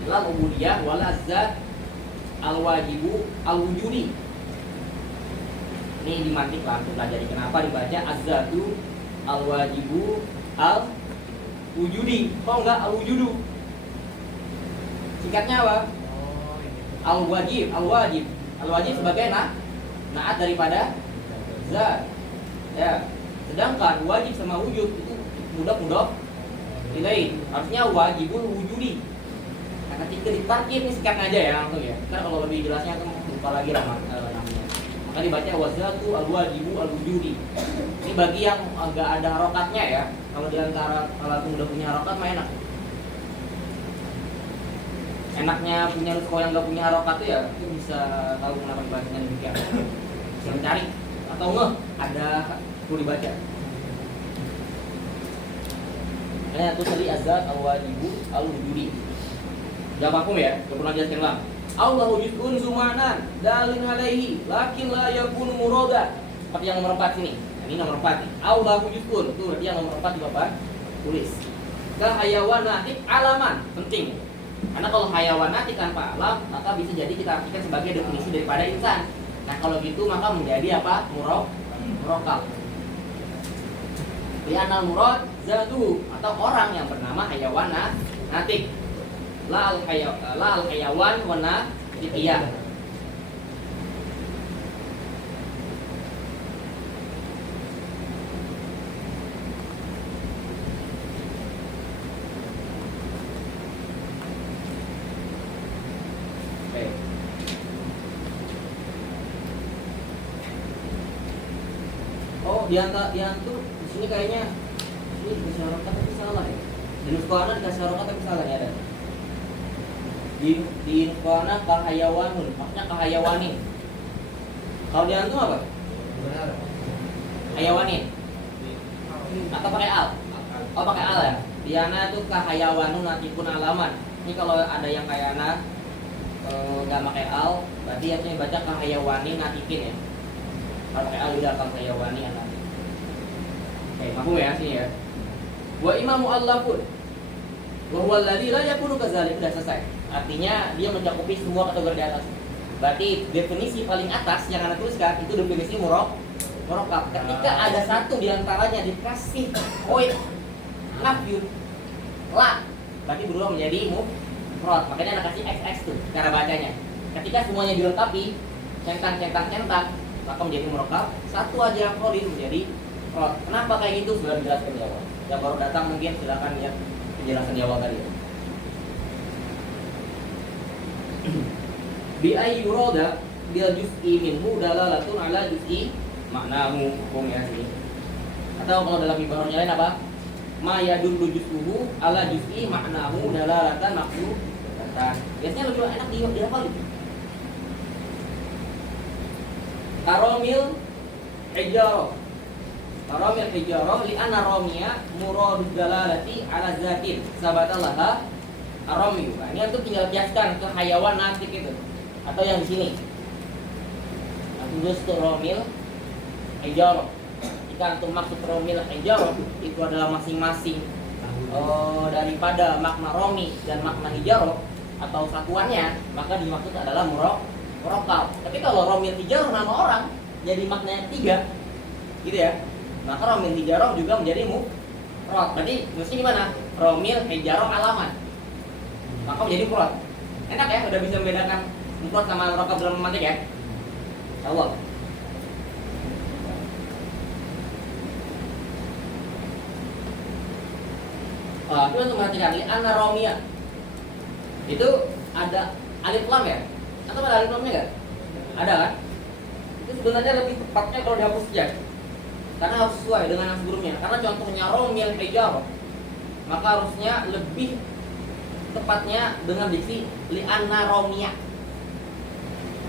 La ubudiyah wala zat al-wajibu al-wujudi. Ini dimantik langsung pelajari kenapa dibaca az-zatu al-wajibu al-wujudi. Kok enggak al-wujudu? Singkatnya apa? Al-wajib sebagai naat daripada zat. Ya. Sedangkan wajib sama wujud itu mudah ilaih. Harusnya wajibul wujudi. Nah, ketika ditarkib ini singkatnya aja ya langsung ya. Ntar kalau lebih jelasnya tuh lupa lagi namanya. Maka dibaca wazatu al-wajibu al-wujudi. Ini bagi yang agak ada harokatnya ya. Kalau di antara kalau udah punya harokat mah enak. enaknya punya nusko yang nggak punya harokat tuh ya itu bisa tahu kenapa dibacanya demikian. Bisa mencari atau ngeh ada perlu dibaca. Karena itu tadi azat al-wajibu al-wujudi. Jangan vakum ya, gak pernah jelaskan bang. Allahu juz'un zumanan dalin alaihi lakin la yakunu murada. Seperti yang nomor 4 sini. Ini nomor 4 nih. Allahu juz'un itu berarti yang nomor 4 di Bapak tulis. Kahayawanatik alaman penting. Karena kalau hayawanatik tanpa alam maka bisa jadi kita artikan sebagai definisi daripada insan. Nah kalau gitu maka menjadi apa? Murokab. Li'anal murad zatuhu atau orang yang bernama hayawana natik. La al hayawan wana tiqiyah. Oh, di sini kayaknya ini dikasih harokat tapi salah ya. Di nuskoana dikasih harokat tapi salah ya ada. Di nuskoana kahayawanun, maksudnya kahayawanin. Kalau di antum apa? Benar. Hayawanin. Atau pakai al? Oh pakai al ya. Diana itu kahayawanun natikun alaman. Ini kalau ada yang kayak ana nggak pakai al, berarti yang baca kahayawanin natikin ya. Kalau pakai al udah kahayawani natik. Oke, mampu ya sini ya. Wa imamu allafun wa huwa alladzi la yakunu kadzalik. Sudah selesai. Artinya dia mencakupi semua kategori di atas. Berarti definisi paling atas yang Anda tuliskan itu definisi murokab. Ketika ada satu di antaranya dikasih poin nafyun la, berarti berubah menjadi mufrad. Makanya Anda kasih XX tuh cara bacanya. Ketika semuanya dilengkapi centang, maka menjadi murokab. Satu aja yang kholin menjadi mufrad. Kenapa kayak gitu? Sudah dijelaskan di awal. Yang baru datang mungkin silakan lihat penjelasan di awal tadi. Bi ayyi yurada bil juz'i minhu dalalatun ala juz'i maknahu hukumnya sini. Atau kalau dalam ibaratnya lain apa? Ma yadullu juz'uhu ala juz'i maknahu dalalatan maqsudatan. Biasanya lebih enak dihafal itu. Karamil hijarah li anna ramiya muradud dalalati ala zatin sabatallaha aramiyu. Nah, ini untuk tinggal kiaskan ke hayawan natik itu atau yang di sini. Nah, tulis tuh romil hijarah. Jika antum maksud romil hijarah itu adalah masing-masing daripada makna romi dan makna hijarah atau satuannya, maka dimaksud adalah murokab. Tapi kalau romil hijarah nama orang jadi maknanya 3 gitu ya, maka romil hijarah juga menjadi mufrad. Berarti mesti gimana? Romil hijarah alaman, maka menjadi mufrad. Enak ya, udah bisa membedakan mufrad sama murokab dalam mantik ya. Insyaallah. Itu untuk perhatikan li'anna romia itu ada alif lam ya? Atau ada alif lamnya nggak? Ada kan? Itu sebenarnya lebih tepatnya kalau dihapus ya, karena harus sesuai dengan yang sebelumnya. Karena contohnya romil hijarah, maka harusnya lebih tepatnya dengan diksi li'anna romia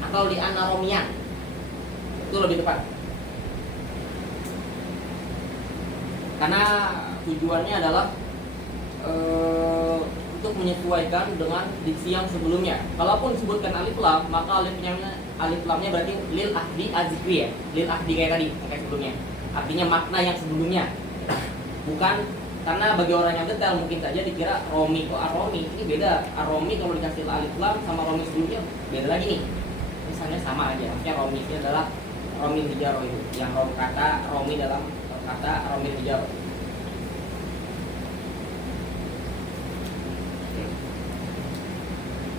atau li'anna romian, itu lebih tepat. Karena tujuannya adalah untuk menyesuaikan dengan diksi yang sebelumnya. Kalaupun disebutkan alif lam, maka alif lamnya berarti lil ahdi azikri ya, lil ahdi kayak tadi, kayak sebelumnya. Artinya makna yang sebelumnya. Bukan karena bagi orang yang detail mungkin saja dikira romi kok aromi. Ini beda. Aromi kalau dikasih alif lam sama romi sebelumnya beda lagi nih. Misalnya sama aja. Maksudnya romi ini adalah romi hijarah itu. Yang kata romi dalam kata romi hijarah.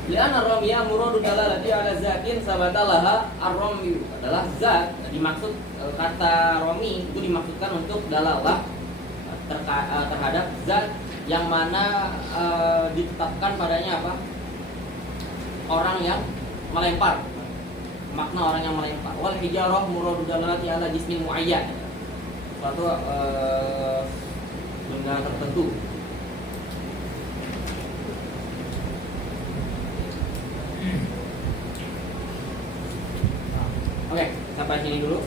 Li'anna ar-ramya muradu dalalati ala zatin sabatalaha ar-ramyu adalah zat. Dimaksud kata romi itu dimaksudkan untuk dalalah terhadap zat yang mana ditetapkan padanya apa? Orang yang melempar. Makna orang yang melempar. Wal hijarah muradu dalalati ala jismin muayyan. Suatu benda tertentu. sini dulu.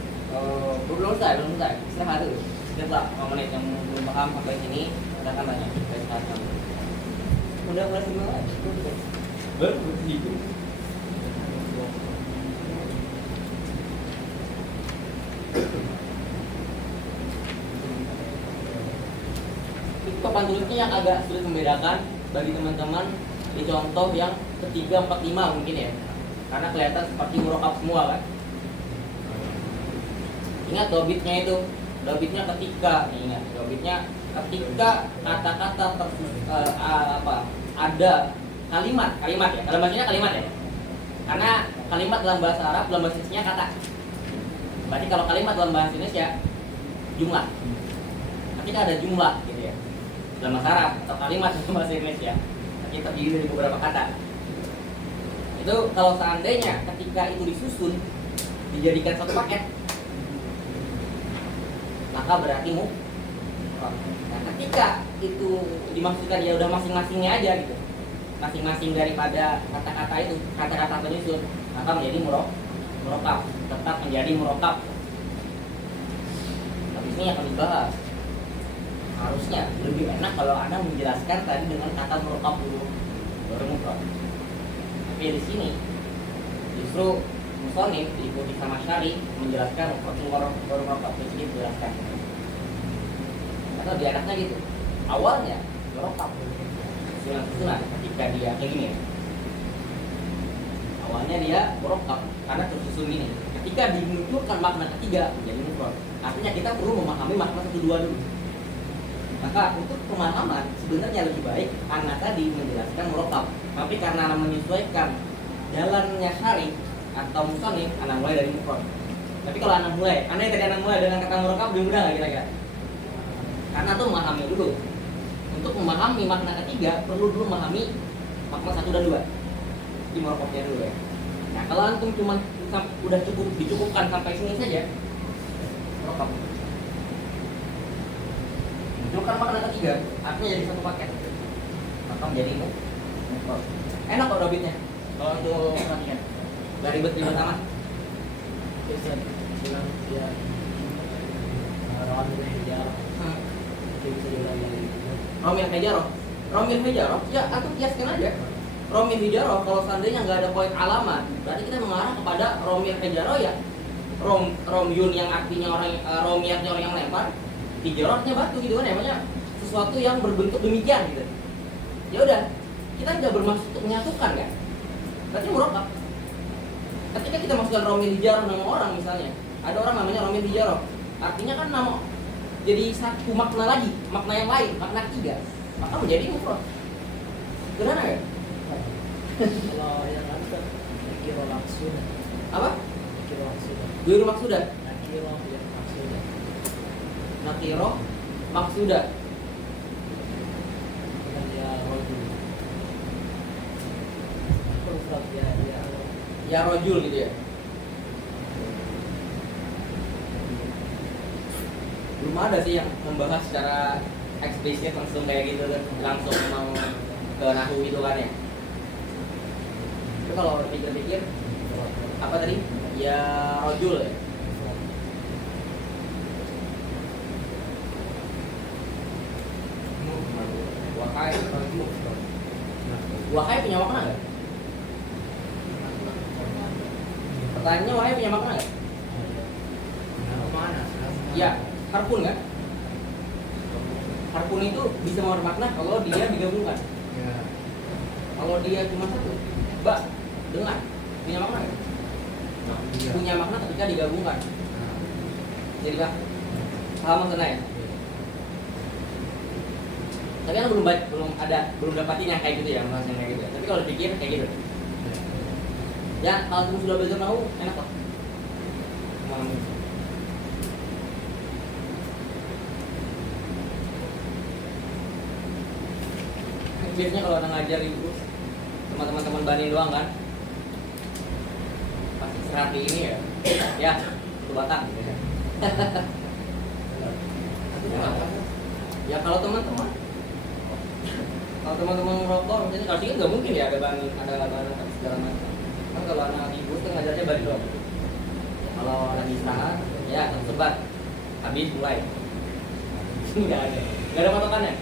Belum selesai. Istirahat dulu. Setelah 5 menit yang belum paham sampai sini, silakan tanya. Saya istirahat. Udah mulai semua lagi. Begitu. Itu papan tulisnya yang agak sulit membedakan bagi teman-teman di contoh yang ketiga, 4, 5 mungkin ya. Karena kelihatan seperti murokab semua kan. Ingat dobitnya itu, dobitnya ketika, ingat dobitnya ketika kata-kata ada kalimat ya, dalam bahasanya kalimat ya. Karena kalimat dalam bahasa Arab, dalam bahasa Indonesia kata. Berarti kalau kalimat dalam bahasa Indonesia jumlah. Ketika ada jumlah gitu ya, dalam bahasa Arab atau kalimat dalam bahasa Indonesia, kita terdiri dari beberapa kata. Itu kalau seandainya ketika itu disusun dijadikan satu paket, maka berarti mufrad. Nah, ketika itu dimaksudkan ya udah masing-masingnya aja gitu, masing-masing daripada kata-kata itu, kata-kata penyusun, maka menjadi murokab, tetap menjadi murokab. Tapi ini akan dibahas. Harusnya lebih enak kalau Anda menjelaskan tadi dengan kata murokab dulu, baru mufrad. Tapi di sini justru musonif diikuti sama syari menjelaskan mufrad baru murokab, jadi dijelaskan. Atau di anaknya gitu. Awalnya murokab, susunan ketika dia kayak gini ya. Awalnya dia murokab karena tersusun gini. Ketika dimunculkan makna ketiga menjadi mufrad. Artinya kita perlu memahami makna 1, 2 dulu. Maka untuk pemahaman sebenarnya lebih baik anak tadi menjelaskan murokab. Tapi karena anak menyesuaikan jalannya syari atau musonif, anak mulai dari mufrad. Tapi kalau anak yang tadi anak mulai dengan kata murokab belum mudah nggak kira-kira? Karena tuh memahami dulu. Untuk memahami makna ketiga perlu dulu memahami makna 1 dan 2 di murokabnya dulu ya. Nah kalau antum cuma udah dicukupkan sampai sini saja, murokab. Munculkan makna ketiga, artinya jadi satu paket, maka menjadi mufrad. Enak kok dobitnya kalau untuk perhatikan, gak ribet-ribet amat. Bisa bilang dia Romil Hijarah. Bisa bilang dari Romil Hijarah, ya antum kiaskan aja. Romil Hijarah kalau seandainya nggak ada poin alamat, berarti kita mengarah kepada Romil Hijarah ya. Romyun yang artinya orang, Romiyatnya orang yang lempar, Hijarahnya batu gitu kan ya, namanya sesuatu yang berbentuk demikian gitu. Ya udah, kita tidak bermaksud untuk menyatukan kan? Berarti murokab. Ketika kita masukkan Romil Hijarah nama orang misalnya, ada orang namanya Romil Hijarah, artinya kan nama jadi satu makna lagi, makna yang lain, makna ketiga, maka menjadi mufrad. Sederhana ya? kalau yang ada Nakiro langsung. Apa? Nakiro langsung. Guru maksudah. Nakiro yang maksudnya. Nakiro maksudah. Bukan dia rojul. Mufrad ya Ya rojul gitu ya. Belum ada sih yang membahas secara eksplisit langsung kayak gitu kan, langsung mau ke nahu gitu kan ya. Itu kalau pikir-pikir apa tadi? Ya rojul ya. Wakai rojul. Wakai punya makna nggak? Pertanyaannya wakai punya makna nggak? mana? Ya, harpun kan? Harpun itu bisa bermakna kalau dia digabungkan. Ya. Kalau dia cuma satu, bak, dengan punya makna nggak? Iya. Punya makna ketika digabungkan. Nah. Jadi bak, paham maksudnya ya? Tapi kan belum dapatin yang kayak gitu ya, maksudnya kayak gitu. Tapi kalau dipikir kayak gitu. Ya, kalau kamu sudah belajar tahu, enak kok. Memahami. Biasanya kalau orang ngajar itu sama teman-teman Bani doang kan, pas istirahat di ini ya satu batang gitu ya. Ya kalau teman-teman merokok misalnya kalau sih nggak mungkin ya ada bahan segala macam. Kan kalau anak ibu tuh ngajarnya Bani doang. Kalau lagi istirahat, ya tersebar. Habis mulai. Nggak ada patokannya.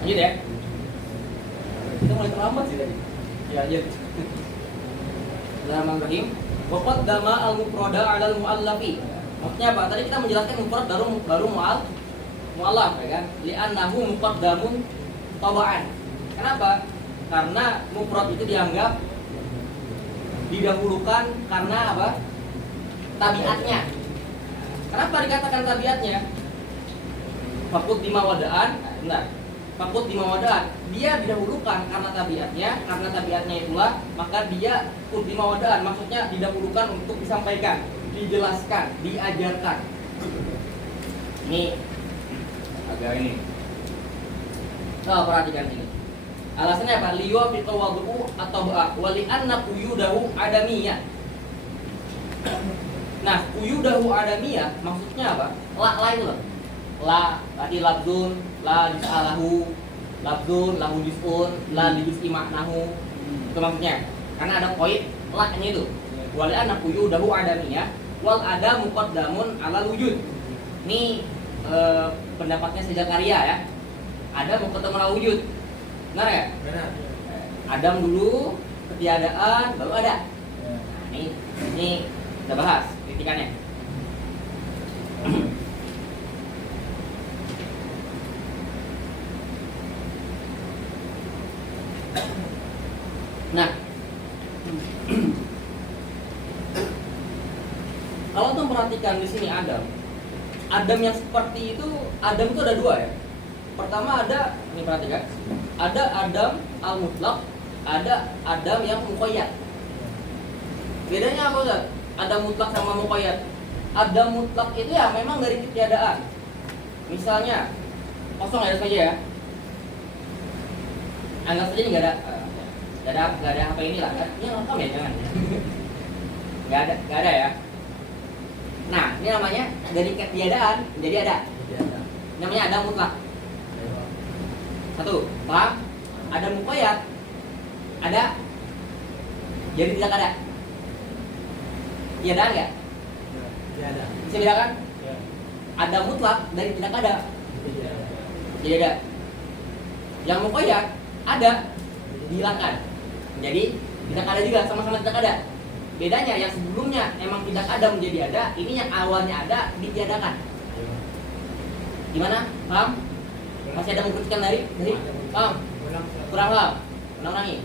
Lanjut ya. Kita mulai terlambat sih tadi. Ya, lanjut. Bismillahirrahmanirrahim. Wa qaddama al-mufrada 'ala al-mu'allafi. Maksudnya apa? Tadi kita menjelaskan mufrad baru mu'allaf ya kan? Li'annahu muqaddamun taba'an. Kenapa? Karena mufrad itu dianggap didahulukan karena apa? Tabiatnya. Kenapa dikatakan tabiatnya? Fakut dimawadaan, benar. Fakut dimawadaan, dia didahulukan karena tabiatnya itulah maka dia dimawadaan, maksudnya didahulukan untuk disampaikan, dijelaskan, diajarkan. Ini agak ini. Oh, perhatikan ini. Alasannya apa? Liwa fi tawadhu atau ba'a wa li anna quyudahu adamiyah. Nah, quyudahu adamiyah maksudnya apa? La itu loh. La tadi labdun, la disalahu, labdun, lahu juz'un, la li juz'i maknahu. Itu maksudnya. Karena ada koid la-nya itu. Wa li anna quyudahu adamiyah wal adamu muqaddamun 'ala wujud. Ini pendapatnya Sejakarya ya. Ada muqaddamun 'ala wujud. Benar ya? Benar. Adam dulu, ketiadaan, baru ada. Nah, ini kita bahas kritikannya. Nah, kalau tuh perhatikan di sini Adam yang seperti itu, Adam itu ada dua ya. Pertama ada, ini perhatikan, ada Adam al-mutlaq, ada Adam yang muqayyad. Bedanya apa Ustaz? Adam mutlak sama muqayyad. Adam mutlak itu ya memang dari ketiadaan. Misalnya kosong ya saja ya. Anggap saja ini nggak ada apa inilah kan? Ini lengkap ya jangan. Nggak ada ya. Nah ini namanya dari ketiadaan menjadi ada. Namanya Adam mutlak. Satu, paham? Ada muqayyad, ada jadi tidak ada. Tiada nggak? Tiada. Bisa bedakan? Ya. Ada mutlak dari tidak ada. Tiada. Jadi ada. Yang muqayyad ada dihilangkan. Jadi tidak ada juga, sama-sama tidak ada. Bedanya yang sebelumnya emang tidak ada menjadi ada, ini yang awalnya ada ditiadakan. Gimana? Paham? Masih ada mengkritikan dari? Paham? Kurang paham? Ulang-ulangi.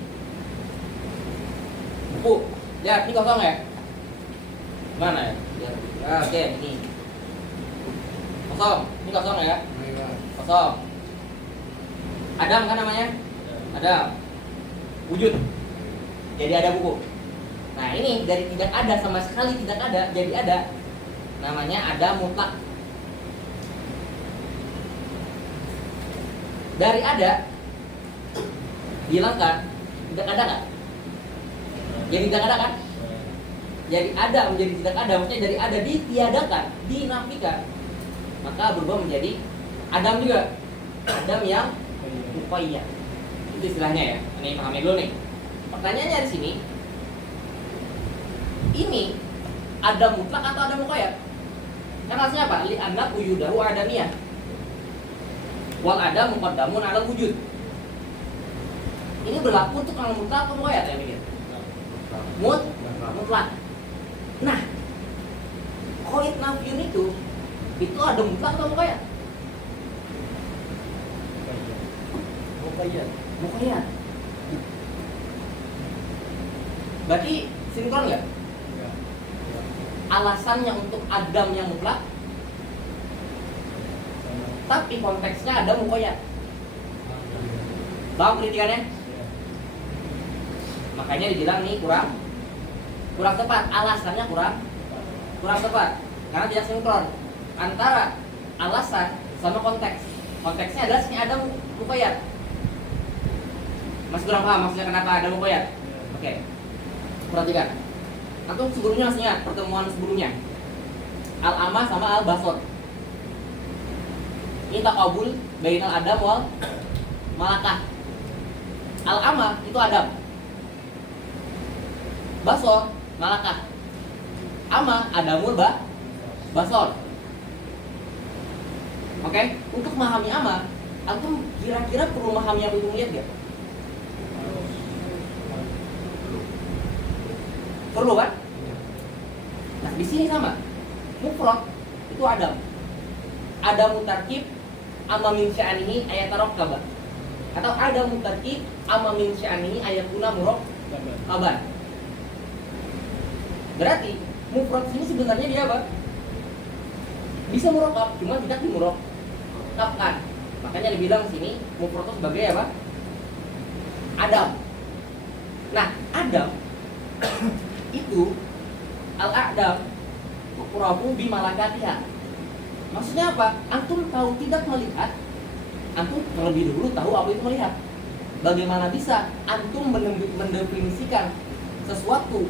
Buku. Lihat, ini kosong ya? Mana ya? Oke, ini. Kosong. Ini kosong ya? Kosong. Adam kan namanya? Adam. Wujud. Jadi ada buku. Nah, ini dari tidak ada sama sekali tidak ada jadi ada. Namanya ada mutlak. Dari ada dihilangkan, tidak ada nggak? Jadi tidak ada kan? Jadi ada menjadi tidak ada, maksudnya dari ada ditiadakan, dinafikan, maka berubah menjadi Adam juga. Adam yang muqayyad. Itu istilahnya ya. Ini pahami dulu nih. Pertanyaannya di sini, ini Adam mutlak atau Adam muqayyad? Kan maksudnya apa? Li anna quyudahu adamiyah. Wal Adam muqaddamun 'ala wujud. Ini berlaku untuk yang mutlak atau muqayyad ya mikir? Mutlak. Nah, qaid nafyun itu ada mutlak atau muqayyad? Muqayyad. Berarti sinkron nggak? Alasannya untuk Adam yang mutlak, tapi konteksnya ada muqayyad. Paham kritikannya? Makanya dibilang nih kurang tepat, alasannya kurang tepat karena tidak sinkron antara alasan sama konteks. Konteksnya adalah sini ada muqayyad. Masih kurang paham maksudnya kenapa ada muqayyad? Oke. Perhatikan. Atau sebelumnya masih ingat pertemuan sebelumnya. Al-ama sama al-basor. Ini taqabul bainal adam wal malakah. Al-ama itu adam, basor malakah. Ama adamul basor. Oke, untuk memahami ama, antum kira-kira perlu memahami yang itu lihat gak? Perlu kan? Nah, di sini sama. Mufrad itu adam. Ada mutarkib amma min sya'nihi ayatarokkaba. Atau ada mutarkib amma min sya'nihi ayakuna murokkaban. Berarti mufrad sini sebenarnya dia apa? Bisa murokkab, cuma tidak dimurokkabkan. Makanya dibilang sini mufrad itu sebagai apa? Adam. Nah, Adam itu al-a'dam tuqrabu bi malakatiha. Maksudnya apa? Antum tahu tidak melihat, antum terlebih dahulu tahu apa itu melihat. Bagaimana bisa antum mendefinisikan sesuatu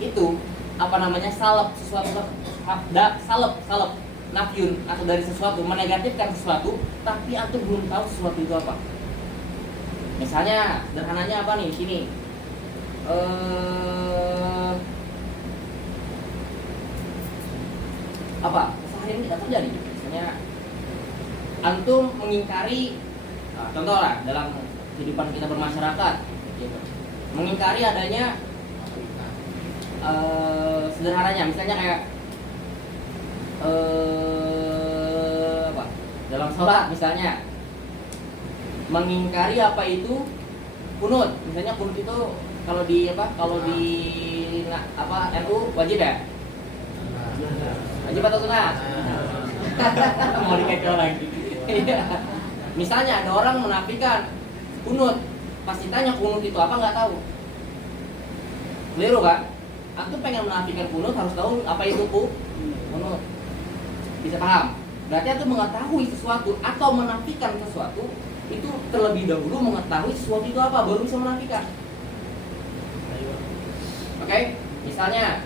itu apa namanya salep, sesuatu salep nafyun atau dari sesuatu menegatifkan sesuatu, tapi antum belum tahu sesuatu itu apa. Misalnya sederhananya apa nih di sini? Apa keseharian tidak terjadi, misalnya antum mengingkari, contoh lah dalam kehidupan kita bermasyarakat gitu, mengingkari adanya sederhananya misalnya kayak apa dalam sholat misalnya mengingkari apa itu kunut. Misalnya kunut itu kalau di NU wajib ya? Wajib atau sunat? Mau dikekel lagi. Misalnya ada orang menafikan kunut, pas ditanya kunut itu apa nggak tahu. Keliru kan? Antum pengen menafikan kunut harus tahu apa itu kunut. Bisa paham? Berarti antum mengetahui sesuatu atau menafikan sesuatu itu terlebih dahulu mengetahui sesuatu itu apa, baru bisa menafikan. Oke? Misalnya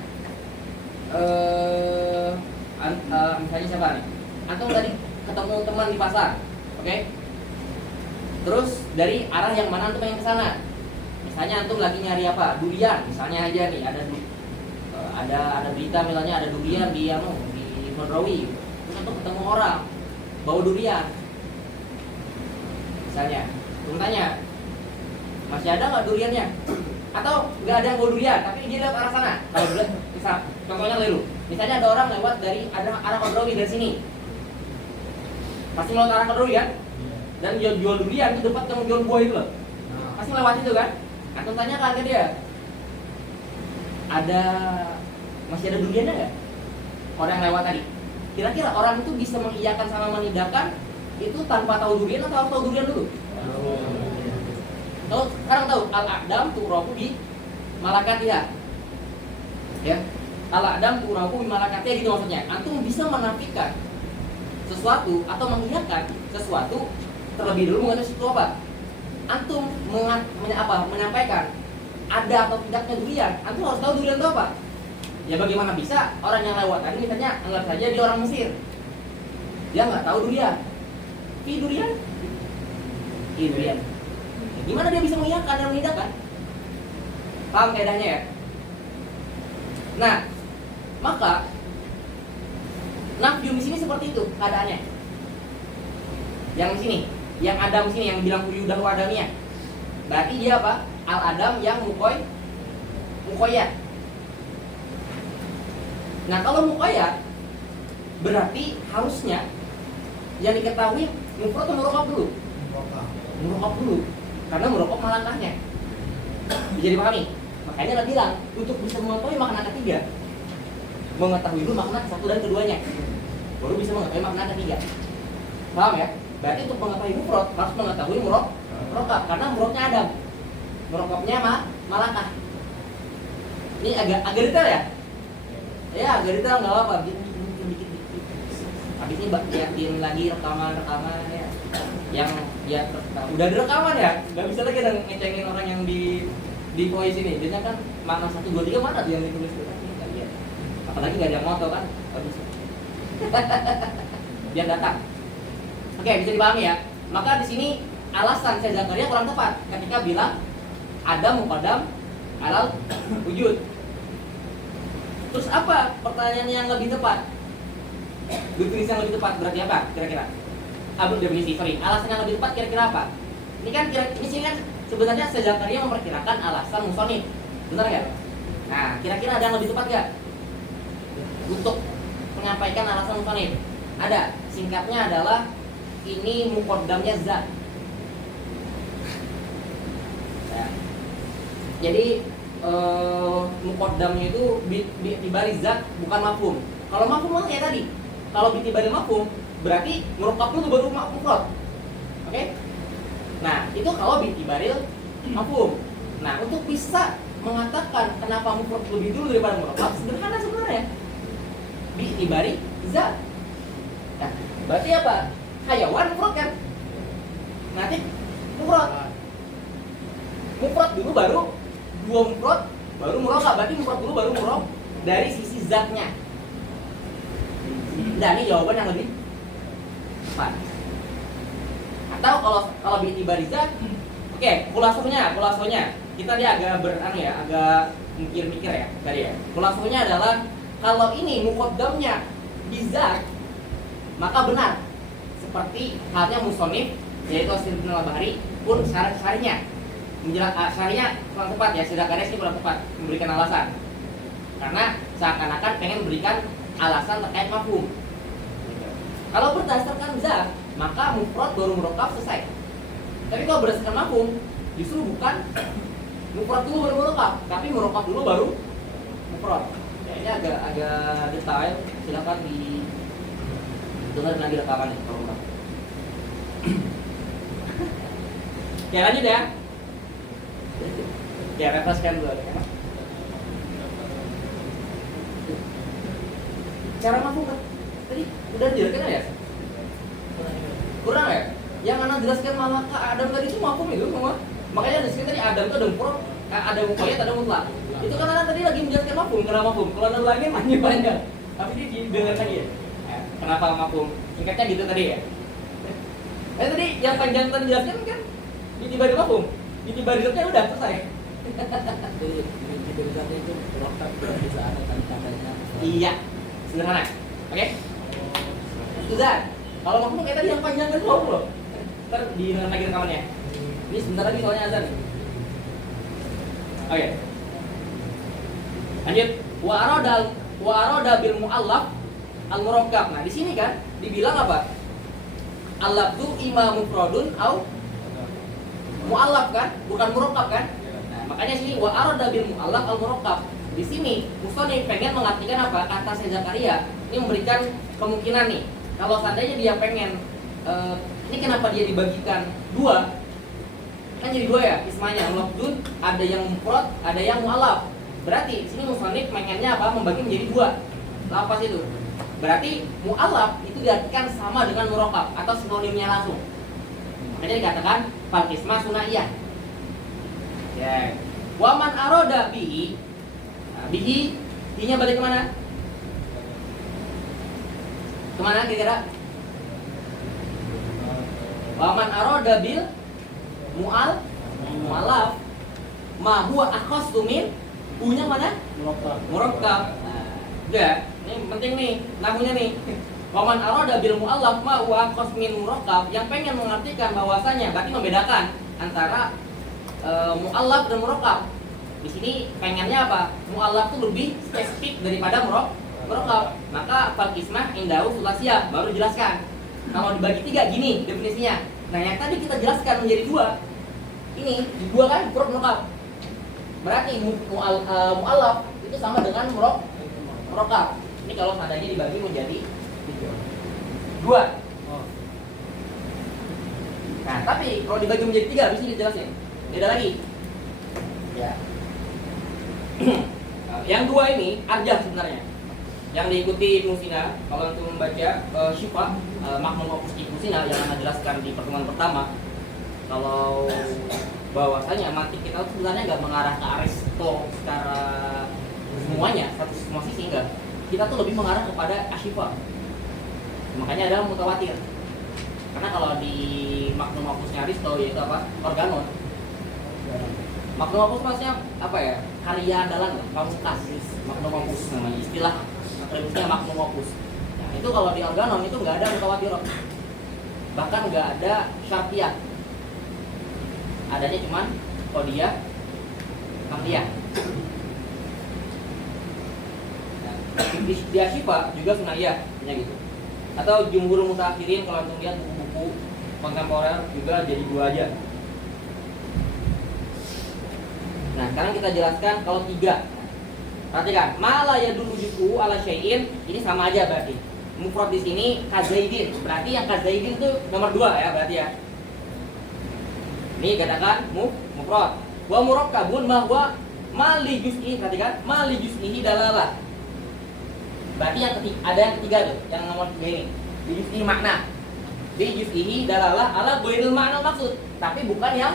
misalnya siapa nih? Antum tadi ketemu teman di pasar, oke? Terus dari arah yang mana antum pengen ke sana? Misalnya antum lagi nyari apa? Durian, misalnya aja nih ada berita misalnya ada durian di Monrowi. Terus antum ketemu orang bawa durian. Misalnya, antum tanya, masih ada nggak duriannya? Atau nggak ada yang bawa durian, tapi dia lewat arah sana. Kalau misal, contohnya keliru. Misalnya ada orang lewat dari arah Monrowi dari sini, pasti lewat arah Monrowi kan? Dan jual durian itu dekat dengan jual buah itu loh. Pasti lewat itu kan? Antum tanyakan ke dia, masih ada duriannya nggak? Orang yang lewat tadi. Kira-kira orang itu bisa mengiyakan sama menidakkan itu tanpa tahu durian atau harus tahu durian dulu? Tahu, sekarang tahu al-a'dam tu'rafu bi malakatiha. Ya. Al-a'dam tu'rafu bi malakatiha gitu maksudnya. Antum bisa menafikan sesuatu atau mengiyakan sesuatu terlebih dulu mengenai sesuatu apa? Antum menyampaikan ada atau tidaknya durian, antum harus tahu durian itu apa. Ya bagaimana bisa orang yang lewat tadi misalnya anggap saja dia orang Mesir, dia nggak tahu durian, durian. Ya, gimana dia bisa mengiyakan dan menidakkan? Paham kaidahnya ya? Nah, maka nafyu di sini seperti itu keadaannya. Yang di sini, yang Adam sini yang bilang yudahu adamiyah. Berarti dia apa? Al-Adam yang mukoyat. Nah, kalau mukoyat berarti harusnya yang diketahui mufrad atau murokkab dulu? Murokkab dulu. Karena murokkab malakahnya. Bisa dipahami? Makanya dia bilang untuk bisa mengetahui makna ketiga, mengetahui dulu makna satu dan keduanya, baru bisa mengetahui makna ketiga. Paham ya? Berarti untuk mengetahui mufrad harus mengetahui murokkab karena murokkabnya Adam, murokkabnya malakah. Ini agak detail ya? Ya agak detail nggak apa-apa. Dikit. Habis ini liatin lagi rekaman ya. Yang ya udah direkaman ya, nggak bisa lagi ada ngecengin orang yang di voice ini. Biasanya kan makna 1, 2, 3 mana tuh yang ditulis itu kan nggak lihat. Apalagi nggak ada yang moto kan, bagus. Biar datang. Oke, bisa dipahami ya. Maka di sini alasan Syekh Zakaria kurang tepat ketika bilang Adam muqaddam alal wujud. Terus apa pertanyaan yang lebih tepat? Definisi yang lebih tepat berarti apa kira-kira? Definisi, alasan yang lebih tepat kira-kira apa? Ini kan ini sini kan sebenarnya Syekh Zakaria memperkirakan alasan musonif, benar nggak? Nah, kira-kira ada yang lebih tepat nggak untuk menyampaikan alasan musonif? Ada, singkatnya adalah ini muqaddamnya zat. Ya. Jadi muqaddamnya itu bitibari zat bukan mafhum. Kalau mafhum mah kayak tadi. Kalau bitibari mafhum berarti murokab dulu baru mufrad. Oke? Nah, itu kalau bitibaril mafhum. Nah, untuk bisa mengatakan kenapa mufrad lebih dulu daripada murokab sederhana sebenarnya. Bitibari zat. Nah, berarti apa? Hayawan mufrad kan? Nanti mufrad. Mufrad dulu baru dua mufrad baru murokab. Berarti mufrad dulu baru murokab dari sisi zatnya. Nah, ini jawaban yang lebih tepat. Atau kalau bitibari zat, oke, kulasonya. Kita dia agak agak mikir-mikir ya tadi ya. Kulasonya adalah kalau ini muqaddamnya bizat, maka benar. Seperti halnya musonif, yaitu Asyid bin al-Bahri pun syarinya syarinya kurang tepat ya, sedangkan ini kurang tepat memberikan alasan. Karena seakan-akan pengen memberikan alasan terkait mafhum. Kalau berdasarkan zat, maka mufrad baru murokab selesai. Tapi kalau berdasarkan mafhum, justru bukan mufrad dulu baru murokab, tapi murokab dulu baru mufrad. Ya, ini agak detail, silakan dengar lagi rekaman nih kalau mau. Ya lanjut ya. Ya refreshkan dulu ya. Cara mafhum kan tadi udah dijelaskan ya? Kurang ya? Yang anak jelaskan malah ke Adam tadi itu mafhum itu semua. Makanya di sini tadi Adam itu ada mufrad, ada muqayyad, ada mutlak. Itu kan anak tadi lagi menjelaskan mafhum, karena mafhum. Kalau anak lagi panjang. Tapi dia dengar lagi ya. Kenapa mafhum? Singkatnya gitu tadi ya. Tadi yang panjang tadi jelaskan kan ditibari mafhum. Ditibari zatnya udah selesai. Jadi ditibari zatnya itu murokab bisa ada tanda-tandanya. Iya. Sederhana. Oke? Itu zat. Kalau mafhum kayak tadi yang panjang kan mafhum loh. Ntar didengar lagi rekamannya. Ini sebentar lagi soalnya azan. Oke. Lanjut. Wa arada bil mu'allaf al-murakkab. Nah, di sini kan dibilang apa? Al-lafzu imma mufradun au mu'allaf kan? Bukan murakkab kan? Nah, makanya sini wa arada bil mu'allaf al-murakkab. Di sini musonif pengen mengartikan apa? Kata Syekh Zakaria ini memberikan kemungkinan nih. Kalau seandainya dia pengen ini kenapa dia dibagikan dua? Kan jadi dua ya ismanya. Lafzun ada yang mufrad, ada yang mu'allaf. Berarti di sini musonif pengennya apa? Membagi menjadi dua. Lafaz itu. Berarti mu'allaf itu diartikan sama dengan murakkab atau sinonimnya langsung. Makanya dikatakan fal qismah sunaiyah. Ya. Wa man arada bihi. Nah, bihi-nya balik kemana? Kemana kira-kira? Wa man arada bil mu'allaf ma huwa akhassu min u-nya mana? Murakkab. Nah, udah, ini penting nih, nahunya nih. Wa man arada bil mu'allaf ma huwa akhassu min murakkab, yang pengen mengartikan bahwasanya berarti membedakan antara mu'allaf dan murakkab. Di sini pengennya apa? Mu'allaf itu lebih spesifik daripada murakkab. Maka fal qismah indahu sulasiyah, baru jelaskan. Kalau dibagi tiga gini definisinya. Nah, yang tadi kita jelaskan menjadi dua. Ini dua kan murakkab. Berarti mu'allaf itu sama dengan murakkab. Ini kalau seandainya dibagi menjadi dua. Nah, tapi kalau dibagi menjadi tiga bisa dijelasin. Beda lagi. Ya. Yang dua ini arjah sebenarnya. Yang diikuti Ibnu Sina, kalau untuk membaca Syifa Maknun Opus Ibnu Sina yang Anda jelaskan di pertemuan pertama, kalau bahwasanya mantik kita sebenarnya nggak mengarah ke Aristo secara semuanya, satu semua sisi enggak. kita tuh lebih mengarah kepada asyifa. Makanya ada mutawatir. Karena kalau di magnum opusnya Aristo yaitu apa? Organon. Magnum opus maksudnya apa ya? Karya andalan, pamungkas. Magnum opus namanya, istilah akribusnya magnum opus. Nah, itu kalau di organon itu nggak ada mutawatir. Bahkan nggak ada syartiyah. Adanya cuman qadiyah, naqliyah. Di asyifa juga sunaiyah, gitu. Atau jumhur mutakhirin kalau antum lihat buku-buku kontemporer juga jadi dua aja. Nah, sekarang kita jelaskan kalau tiga. Perhatikan, mala ya dulu juz'u ala syai'in, ini sama aja berarti. Mufrad di sini kazaidin, berarti yang kazaidin itu nomor 2 ya berarti ya. Ini katakan mufrad. Wa murakkabun bahwa mali juz'i, perhatikan, mali juz'ihi dalalah. Berarti yang ketiga, ada yang ketiga tuh, yang nomor 3 ini. Di juz'i makna. Di juz'ihi dalalah ala ghairil makna maksud, tapi bukan yang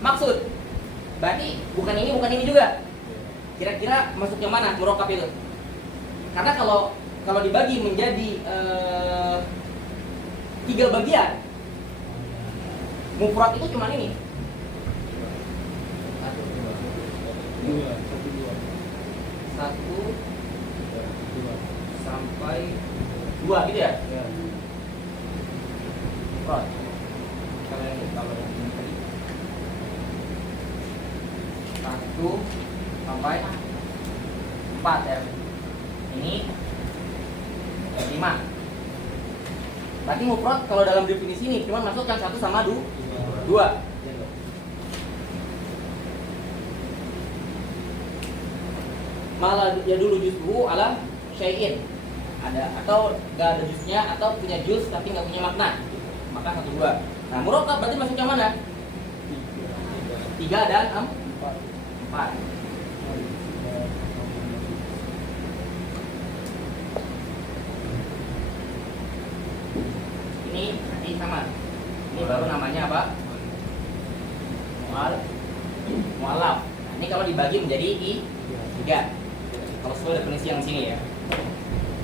maksud. Berarti bukan ini juga. Kira-kira masuk yang mana murakkab itu? Karena kalau dibagi menjadi 3 bagian, mufrad itu cuma ini. 1 sampai 2 gitu ya? Mufrad. Kalau ini tadi 1 sampai 4 ya. Ini 5. Berarti mufrad kalau dalam definisi ini cuma masuk yang 1 sama 2. Malah ya dulu juz'u ala syai'in. Ada atau enggak ada juznya atau punya juz tapi enggak punya makna. Maka 1 2. Nah, murakkab berarti masuk yang mana? 3 dan 4. Ini nanti sama. Ini baru namanya apa? Mu'allaf. Nah, ini kalau dibagi menjadi 3. Kalau sesuai definisi yang sini ya.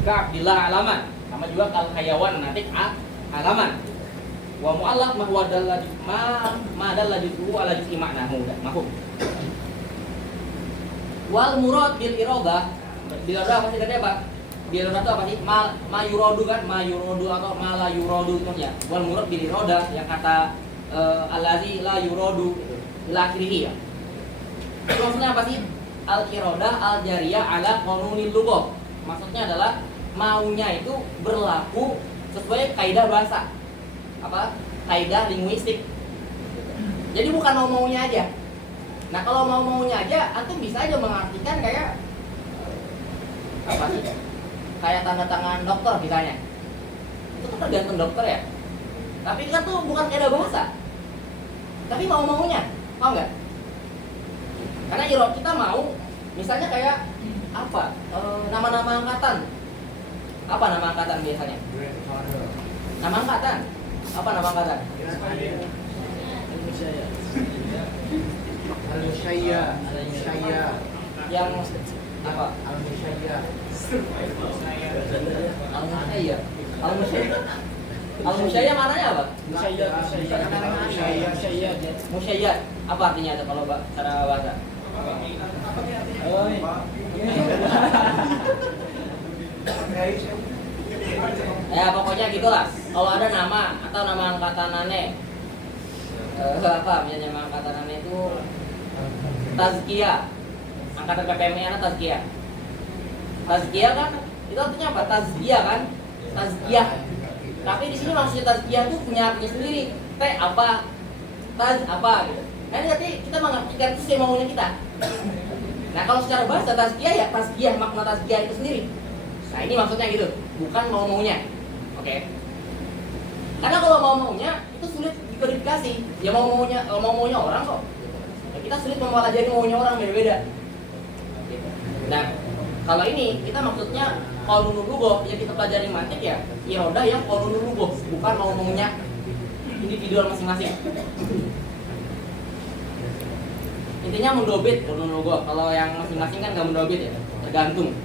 Ka'abdillah alaman. Sama juga kal hayawan nanti alaman. Wa mu'allaf ma huwa dalla ma dalla juz'u ala juz'i ma'nahu. Mafhum. Wal murad bil iradah. Bil iradah apa sih tadi apa? Bil iradah itu apa sih? Ma yuradu kan? Ma yuradu atau ma la yuradu itu ya. Wal murad bil iradah yang kata allazi la yuradu ila akhirih ya. Maksudnya apa sih? Al iradah al jariyah ala qanunil lughah. Maksudnya adalah maunya itu berlaku sesuai kaidah bahasa. Apa? Kaidah linguistik. Jadi bukan mau-maunya aja. Nah, kalau mau-maunya aja, antum bisa aja mengartikan kayak apa sih? Kayak tanda tangan dokter misalnya. Itu kan tergantung dokter ya. Tapi kan tuh bukan kaidah bahasa. Tapi mau-maunya, paham nggak? Karena kita mau, misalnya kayak apa? Nama-nama angkatan. Apa nama angkatan biasanya? Nama angkatan. Apa nama angkatan? Al-Musyayya. Yang apa? Al-Musyayya. Al-Musyayya mananya apa? Musyayya. Apa artinya itu kalau cara bahasa? Ya pokoknya gitulah. Kalau ada nama atau nama angkatan aneh, apa misalnya nama angkatan aneh itu tazkiyah, angkatan PPMI tazkiyah. Tazkiyah kan itu artinya apa? Tazkiyah kan? Tazkiyah. Tapi di sini maksudnya tazkiyah itu punya artinya sendiri. Teh apa? Taz apa gitu. Nah, ini nanti kita mengartikan itu sih maunya kita. Nah, kalau secara bahasa tazkiyah ya tazkiyah, makna tazkiyah itu sendiri. Nah, ini maksudnya gitu, bukan mau-maunya. Oke. Karena kalau mau-maunya itu sulit diverifikasi. Ya mau-maunya orang kok. Ya, kita sulit mempelajari maunya orang beda-beda. Nah, kalau ini kita maksudnya qaulun lughah yang kita pelajari mantik ya, iradah yang qaulun lughah, bukan mau-maunya individual masing-masing. Intinya mendobit qaulun lughah. Kalau yang masing-masing kan enggak mendobit ya, tergantung.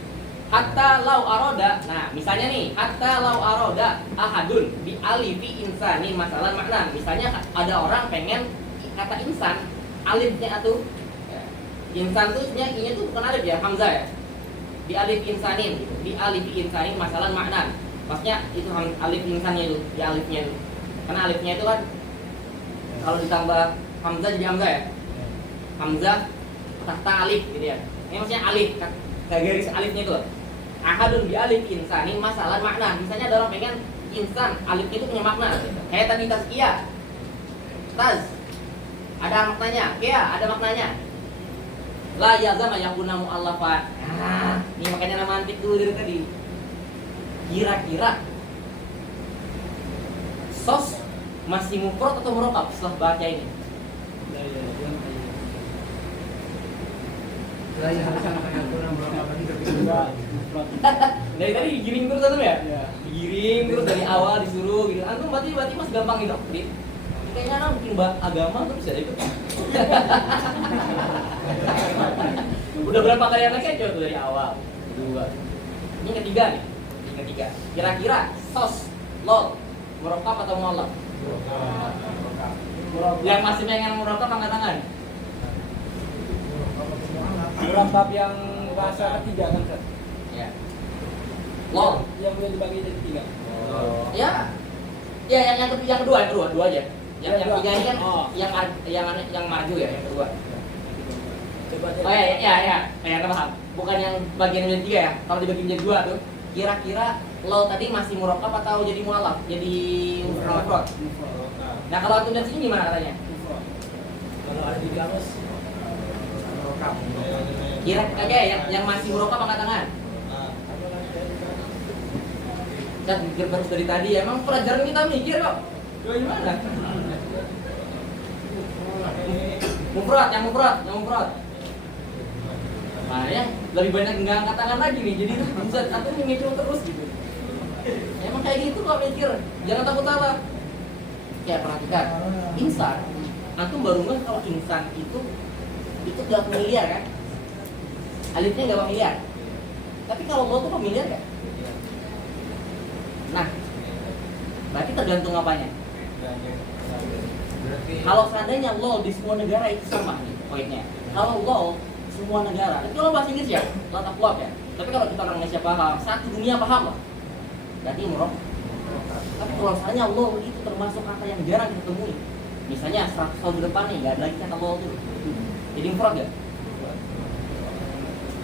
Hatta lau aroda. Nah, misalnya nih, hatta lau aroda ahadun bi alifi insani masalah makna. Misalnya ada orang pengen kata insan, alifnya tuh insan tuh sebenarnya tuh bukan alif ya, hamzah ya. Di alif insanin gitu. Di alif insanin masalah makna. Maksudnya itu alif insannya itu, di alifnya itu. Karena alifnya itu kan kalau ditambah hamzah jadi hamzah ya. Hamzah tahta alif gitu ya. Ini maksudnya alif, kayak garis alifnya itu. Ahadun bi alif insanin masalah makna. Misalnya ada orang pengen insan, alifnya itu punya makna. Kayak tadi tazkiyah. Taz ada maknanya, ya ada maknanya. La yazama yakuna mu'allafan. Nah, ini makanya nama antik dulu dari tadi. Kira-kira sos masih mufrad atau murokab setelah baca ini? Dari tadi digiring terus atau ya? Digiring terus dari awal disuruh gitu. Antum berarti mas gampang didoktrin. Kayaknya anak bikin agama tuh bisa ikut. Udah berapa kali anak kecoh tuh dari awal? 2. Ini ketiga nih. Ini ketiga. Kira-kira sos, lol, murokab atau mu'allaf? Yang masih pengen murokab angkat tangan. Murokab yang bahasa ketiga kan, Seth? Ya. Lol. Yang boleh dibagi jadi 3. Ya. Ya yang kedua aja. Yang tiga ini kan yang maju ya, yang kedua. Coba deh. Oh ya, paham. Bukan yang bagian yang tiga ya. Kalau dibagi menjadi 2 tuh, kira-kira lo tadi masih murokab atau jadi mualaf? Jadi mufrad. Nah, kalau antum lihat sini gimana katanya? Kalau ada di kamus murokab. Kira-kira yang masih murokab angkat tangan. Dan mikir terus dari tadi, emang pelajaran kita mikir kok. Gimana? Mufrad. Nah ya, lebih banyak nggak angkat tangan lagi nih, jadi bisa satu ngecil terus gitu. Emang kayak gitu kok mikir, jangan takut salah. Ya perhatikan, insan, antum baru nggak kalau insan itu nggak familiar kan? Alifnya nggak familiar. Tapi kalau lo tuh familiar kan? Nah, berarti tergantung apanya. Kalau seandainya LOL di semua negara itu sama nih poinnya. Kalau LOL semua negara, itu kalau bahasa Inggris ya, lot of love ya. Tapi kalau kita orang Indonesia paham, satu dunia paham lah. Berarti murok. Tapi kalau seandainya LOL itu termasuk kata yang jarang kita temui. Misalnya 100 tahun ke depan nih, nggak ada lagi kata LOL itu. Jadi murok nggak?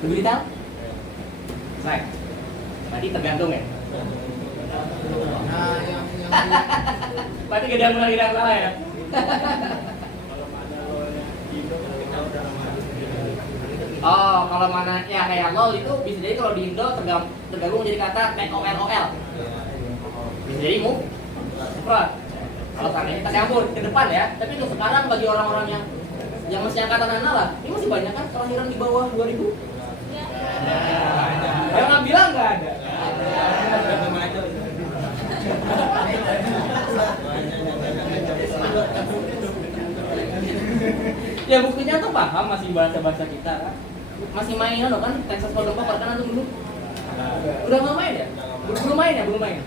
Lebih detail? Baik. Berarti tergantung ya. Nah, yang Berarti gak ada yang salah ya. Oh, kalau mana ya kayak LOL itu bisa jadi kalau di Indo tergabung menjadi kata TOLOL. Bisa jadi mufrad. Kalau seandainya kita campur ke depan ya, tapi untuk sekarang bagi orang-orang yang masih angkatan anak lah, ini masih banyak kan kelahiran di bawah 2000. Yang nggak bilang nggak ada. Ya buktinya tuh paham masih bahasa kita kan. Masih main kan Texas Hold'em Poker kan antum dulu. Udah nggak main ya? Belum main.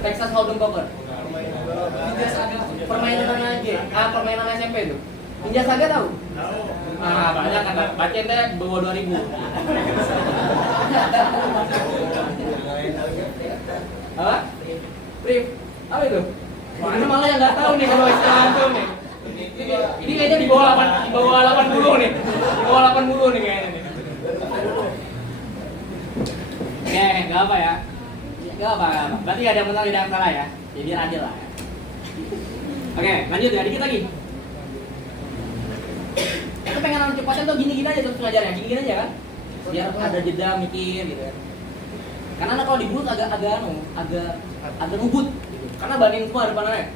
Texas Hold'em Poker. Permainan SMP tuh. Ninja Saga tahu? Ah, banyak kan. Baca teh bawah 2000. Apa? Prip. Apa itu? Mana malah yang nggak tahu nih kalau istilah antum nih. Ini kayaknya di bawah 80 nih. Di bawah 80 nih kayaknya nih. Oke, enggak apa ya. Enggak apa. Berarti ada yang benar ada yang salah ya. Jadi biar adil lah ya. Oke, lanjut ya, dikit lagi. Kita pengen anak cepatnya tuh gini-gini aja terus ngajarnya, gini-gini aja kan. Biar ada jeda mikir gitu ya. Karena kalau di bulut agak ngebut gitu. Karena banding semua depannya.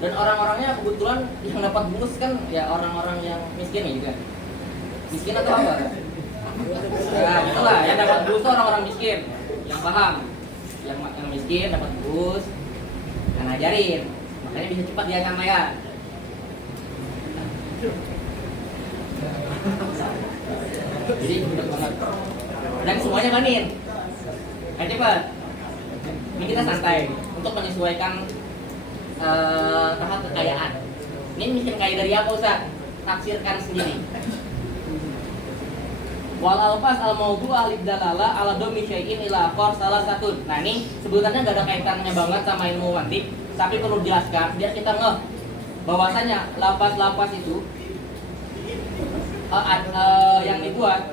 Dan orang-orangnya kebetulan yang dapat bonus kan ya orang-orang yang miskin ya juga. Miskin atau apa? Nah, itulah yang dapat bonus orang-orang miskin, yang paham. Yang miskin dapat bonus, yang ngajarin. Makanya bisa cepat dia nyampaikan. Jadi mudah banget. Dan semuanya banin. Ayo cepat. Ini kita santai untuk menyesuaikan tahap kekayaan. Ini miskin kaya dari apa Ustaz? Tafsirkan sendiri. Wal alfas al maudu alif dalala ala domi syai'in ila akhar salah satu. Nah ini sebutannya gak ada kaitannya banget sama ilmu mantik, tapi perlu jelaskan biar kita ngeh bahwasanya lafaz-lafaz itu yang dibuat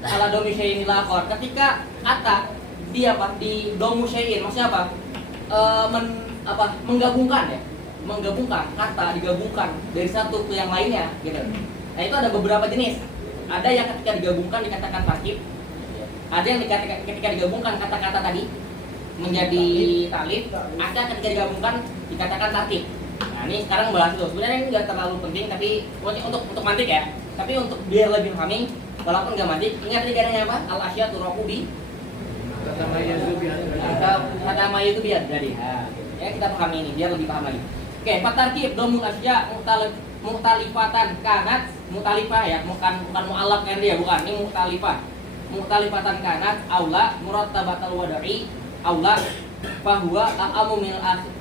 ala domi syai'in ila akhar ketika ata dia apa di domu syai'in maksudnya apa? Menggabungkan ya, menggabungkan kata digabungkan dari satu ke yang lainnya gitu. Nah itu ada beberapa jenis. Ada yang ketika digabungkan dikatakan tarkib, ada yang ketika digabungkan kata-kata tadi menjadi taklif, ada ketika digabungkan dikatakan tarkib. Nah ini sekarang bahas itu. Sebenarnya ini nggak terlalu penting, tapi untuk mantik ya. Tapi untuk biar lebih pahami, walaupun nggak mantik, ingat tadi katanya apa? Al asya turakubi. Kata maya itu biar jadi. Ya kita pahami ini biar lebih paham lagi. Oke, fatarkib domul asya mu'talifatan kanat mu'talifah ya, bukan mu'alaf kan dia, bukan. Ini mu'talifatan kanat aula murattabatal wada'i aula fahuwa a'amu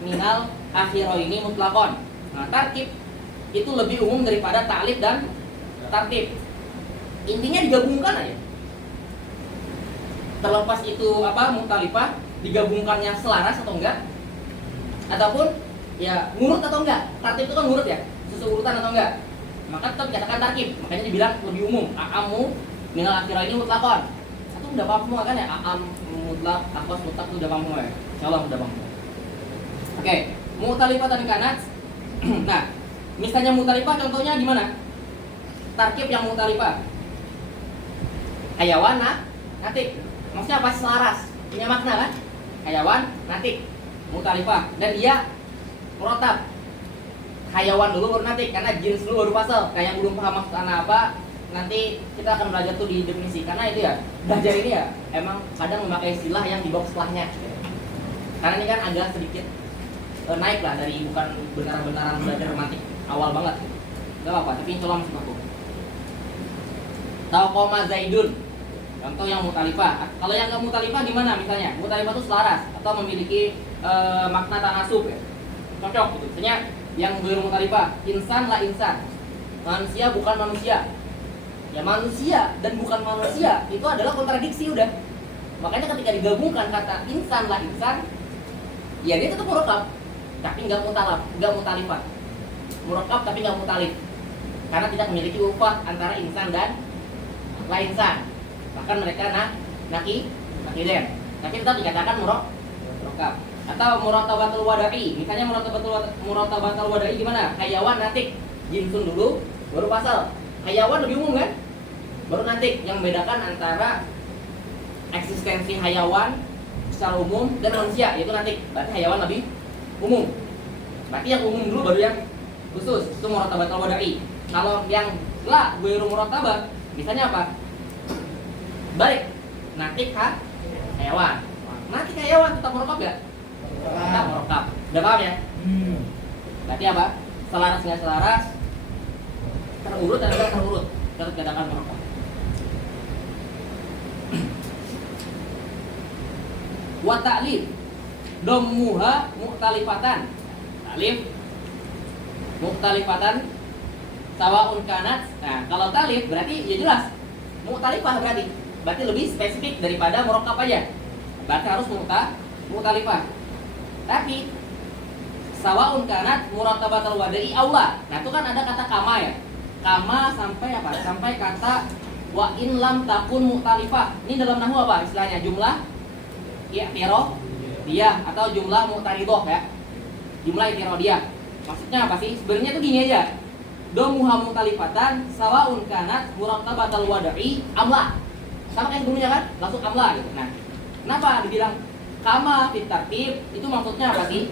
minal akhiraini mutlaqon. Nah, tarkib itu lebih umum daripada ta'lif dan tartib. Intinya digabungkan aja. Terlepas itu mu'talifah digabungkannya selaras atau enggak, ataupun ya ngurut atau enggak. Tartib itu kan ngurut ya, sesuai urutan atau enggak, maka tetap dikatakan tarkib. Makanya dibilang lebih umum. A'amu minal akhiraini mutlaqon. Itu udah paham semua kan ya? A'am mutlaq, akhos mutlaq itu udah paham semua ya? Insyaallah udah paham. Oke, mu'talifatan kanat. Nah, misalnya mu'talifah contohnya gimana? Tarkib yang mu'talifah. Hayawan natik. Maksudnya apa? Selaras. Punya makna kan? Hayawan natik. Mu'talifah dan dia murattab. Hayawan dulu baru natik, karena jenis dulu baru pasal. Kayak yang belum paham maksudnya apa, nanti kita akan belajar tuh di definisi. Karena itu ya, belajar ini ya emang kadang memakai istilah yang dibawa setelahnya. Karena ini kan agak sedikit naik lah dari bukan benar-benaran belajar romantik awal banget. Gak apa-apa, tapi insyaallah masuk aku. Tahu koma Zaidun, contoh yang mutalifah. Kalau yang nggak mutalifah gimana misalnya? Mutalifah itu selaras atau memiliki makna tanasub ya. Cocok gitu. Misalnya yang bermutalifah, insan lah insan, manusia bukan manusia. Ya manusia dan bukan manusia itu adalah kontradiksi udah. Makanya ketika digabungkan kata insan lah insan, ya dia tetap murakkab, tapi nggak mutalifah. Murakkab tapi nggak mutalif, karena tidak memiliki ufah antara insan dan la insan. Bahkan mereka nakiden, tapi tetap dikatakan murakkab. Atau murattabatul wada'i, misalnya murattabatul wada'i gimana? Hayawan natik, jinsun dulu baru pasal. Hayawan lebih umum kan, baru natik, yang membedakan antara eksistensi hayawan secara umum dan manusia, yaitu natik. Berarti hayawan lebih umum, berarti yang umum dulu baru yang khusus, itu murattabatul wada'i. Kalau yang la ghairu murattabah, misalnya apa? Balik, natik hayawan. Natik hayawan tetap murakkab gak? Tetap murakkab. Udah paham ya? Berarti apa? Selaras nggak selaras, terurut dan tidak terurut, tetap dikatakan murakkab. Wa ta'lif dommuha mu'talifatan. Ta'lif mu'talifatan sawaun kanat. Nah, kalau ta'lif berarti ya jelas mu'talifah, berarti lebih spesifik daripada murakkab aja. Berarti harus mu'talifah. Tapi sawaun kanat murattabatul wada'i aula. Nah, itu kan ada kata kama ya. Kama sampai apa? Sampai kata wa in lam takun mu'talifah. Ini dalam nahwu apa istilahnya? Jumlah i'tiradiyah atau jumlah mu'taridah ya. Jumlah i'tiradiyah. Maksudnya apa sih? Sebenarnya tuh gini aja. Domuha mu'talifatan sawaun kanat murattabatul wada'i amla. Sama kayak sebelumnya kan? Langsung amla gitu. Nah, kenapa dibilang kama fit tartib? Itu maksudnya apa sih?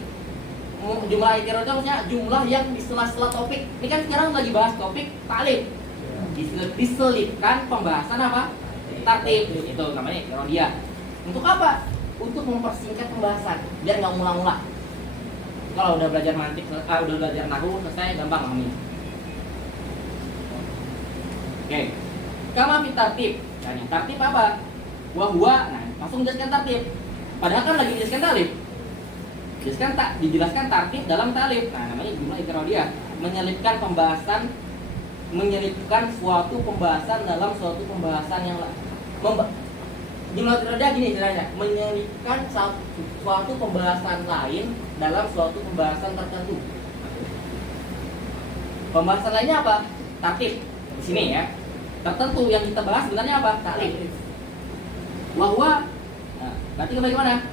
Jumlah i'tirad itu maksudnya jumlah yang di sela-sela topik. Ini kan sekarang lagi bahas topik ta'lif. Diselipkan pembahasan apa? Tartib. Itu namanya i'tiradiyah. Untuk apa? Untuk mempersingkat pembahasan biar nggak ngulang-ngulang. Kalau udah belajar mantik, udah belajar nahwu selesai, gampang pahami. Oke. Kama fit tartib. Nah, tartib apa? Wahwa, nah langsung jelaskan tartib. Padahal kan lagi dijelaskan talib. Dijelaskan tartib dalam talib. Nah, namanya jumlah ikrodiyah, menyelipkan suatu pembahasan dalam suatu pembahasan yang lain. Jumlah ikrodiyah gini istilahnya, menyelipkan suatu pembahasan lain dalam suatu pembahasan tertentu. Pembahasan lainnya apa? Tartib. Di sini ya. Tertentu yang kita bahas sebenarnya apa? Taklif. Wahwa. Nah, berarti bagaimana?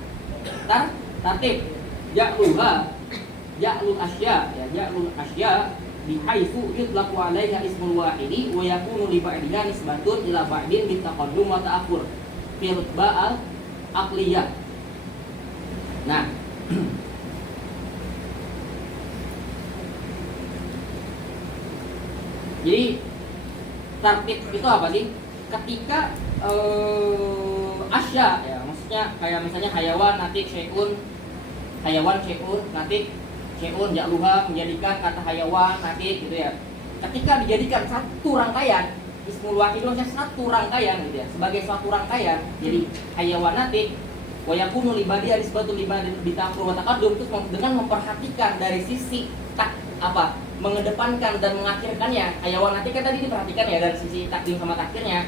Tartib. Ja'lul asya, ya ja'lul asya bihaitsu yutlaqu 'alaiha ismul wahidi wa yakunu li ba'diha nisbatun ila ba'din bitaqaddum wa ta'akhur fi rutba'al aqliyah. Nah, jadi tartib itu apa sih? Ketika asya, ya maksudnya kayak misalnya hayawan nanti syai'un, nanti syai'un ja'luha, menjadikan kata hayawan nanti gitu ya. Ketika dijadikan satu rangkaian, ismul wahid itu satu rangkaian gitu ya, sebagai suatu rangkaian. Jadi hayawan nanti wa yakunu libadi nisbatu libadi bitaqur wa taqaddum, itu dengan memperhatikan dari sisi mengedepankan dan mengakhirkannya. Hayawan nanti kan tadi diperhatikan ya dari sisi takdim sama takhirnya.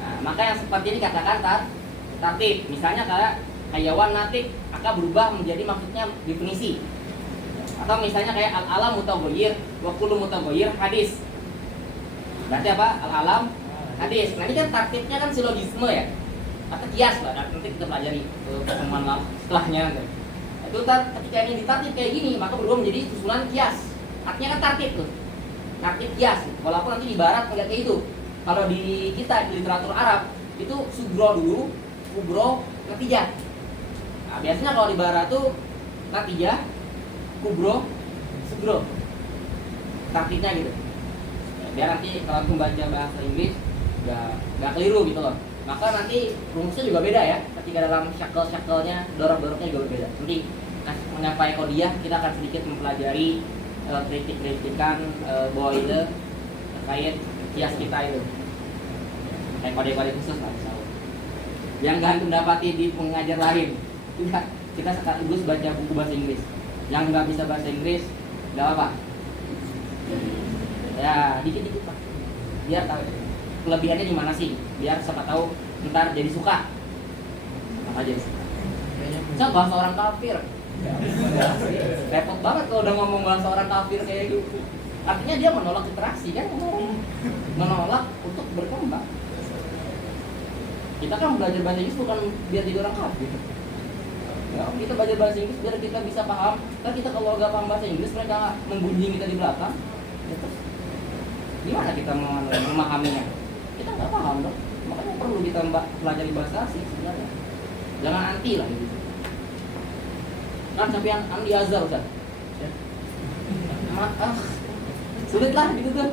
Nah, maka yang seperti ini katakan tartib. Misalnya kayak hayawan nanti akan berubah menjadi maksudnya definisi. Atau misalnya kayak al-alam mutaghayyir wa kullu mutaghayyir hadis. Berarti apa? Al-alam hadis. Nah, ini kan tartibnya kan silogisme ya. Atau kias lah, nanti kita pelajari pertemuan setelahnya. Itu ketika ini ditartib kayak gini, maka berubah menjadi susunan kias. Artinya kan tartib tuh, tartib kias. Walaupun nanti di barat enggak kayak itu. Kalau di kita di literatur Arab itu sugro dulu, kubro, natijah. Nah, biasanya kalau di barat tuh natijah, kubro, sugro, tartibnya gitu. Biar nanti kalau membaca bahasa Inggris nggak keliru gitu loh. Maka nanti rumusnya juga beda ya. Ketika dalam syakel-syakelnya, dorong-dorongnya juga berbeda. Nanti mencapai kodiah kita akan sedikit mempelajari kritik-kritikan Boyle terkait kias kita itu. Kayak kode-kode khusus lah misalnya. Yang nggak mendapati di pengajar lain. Tidak, kita sekaligus baca buku bahasa Inggris. Yang nggak bisa bahasa Inggris, nggak apa-apa. Ya, dikit-dikit Pak. Biar tahu kelebihannya di mana sih. Biar siapa tahu ntar jadi suka. Apa jadi suka? Misal bahasa orang kafir. Repot banget kalau udah ngomong bahasa orang kafir kayak gitu. Artinya dia menolak interaksi kan, menolak untuk berkembang. Kita kan belajar bahasa Inggris bukan biar jadi orang kafir. Ya, kita belajar bahasa Inggris biar kita bisa paham. Kan kita kalau nggak paham bahasa Inggris, mereka menggunjing kita di belakang. Ya, terus gimana kita memahaminya? Kita nggak paham dong. Makanya perlu kita pelajari bahasa asing sebenarnya. Jangan anti lah gitu. Kan sampai yang Andi Azhar Ustaz. Sulit lah gitu tuh.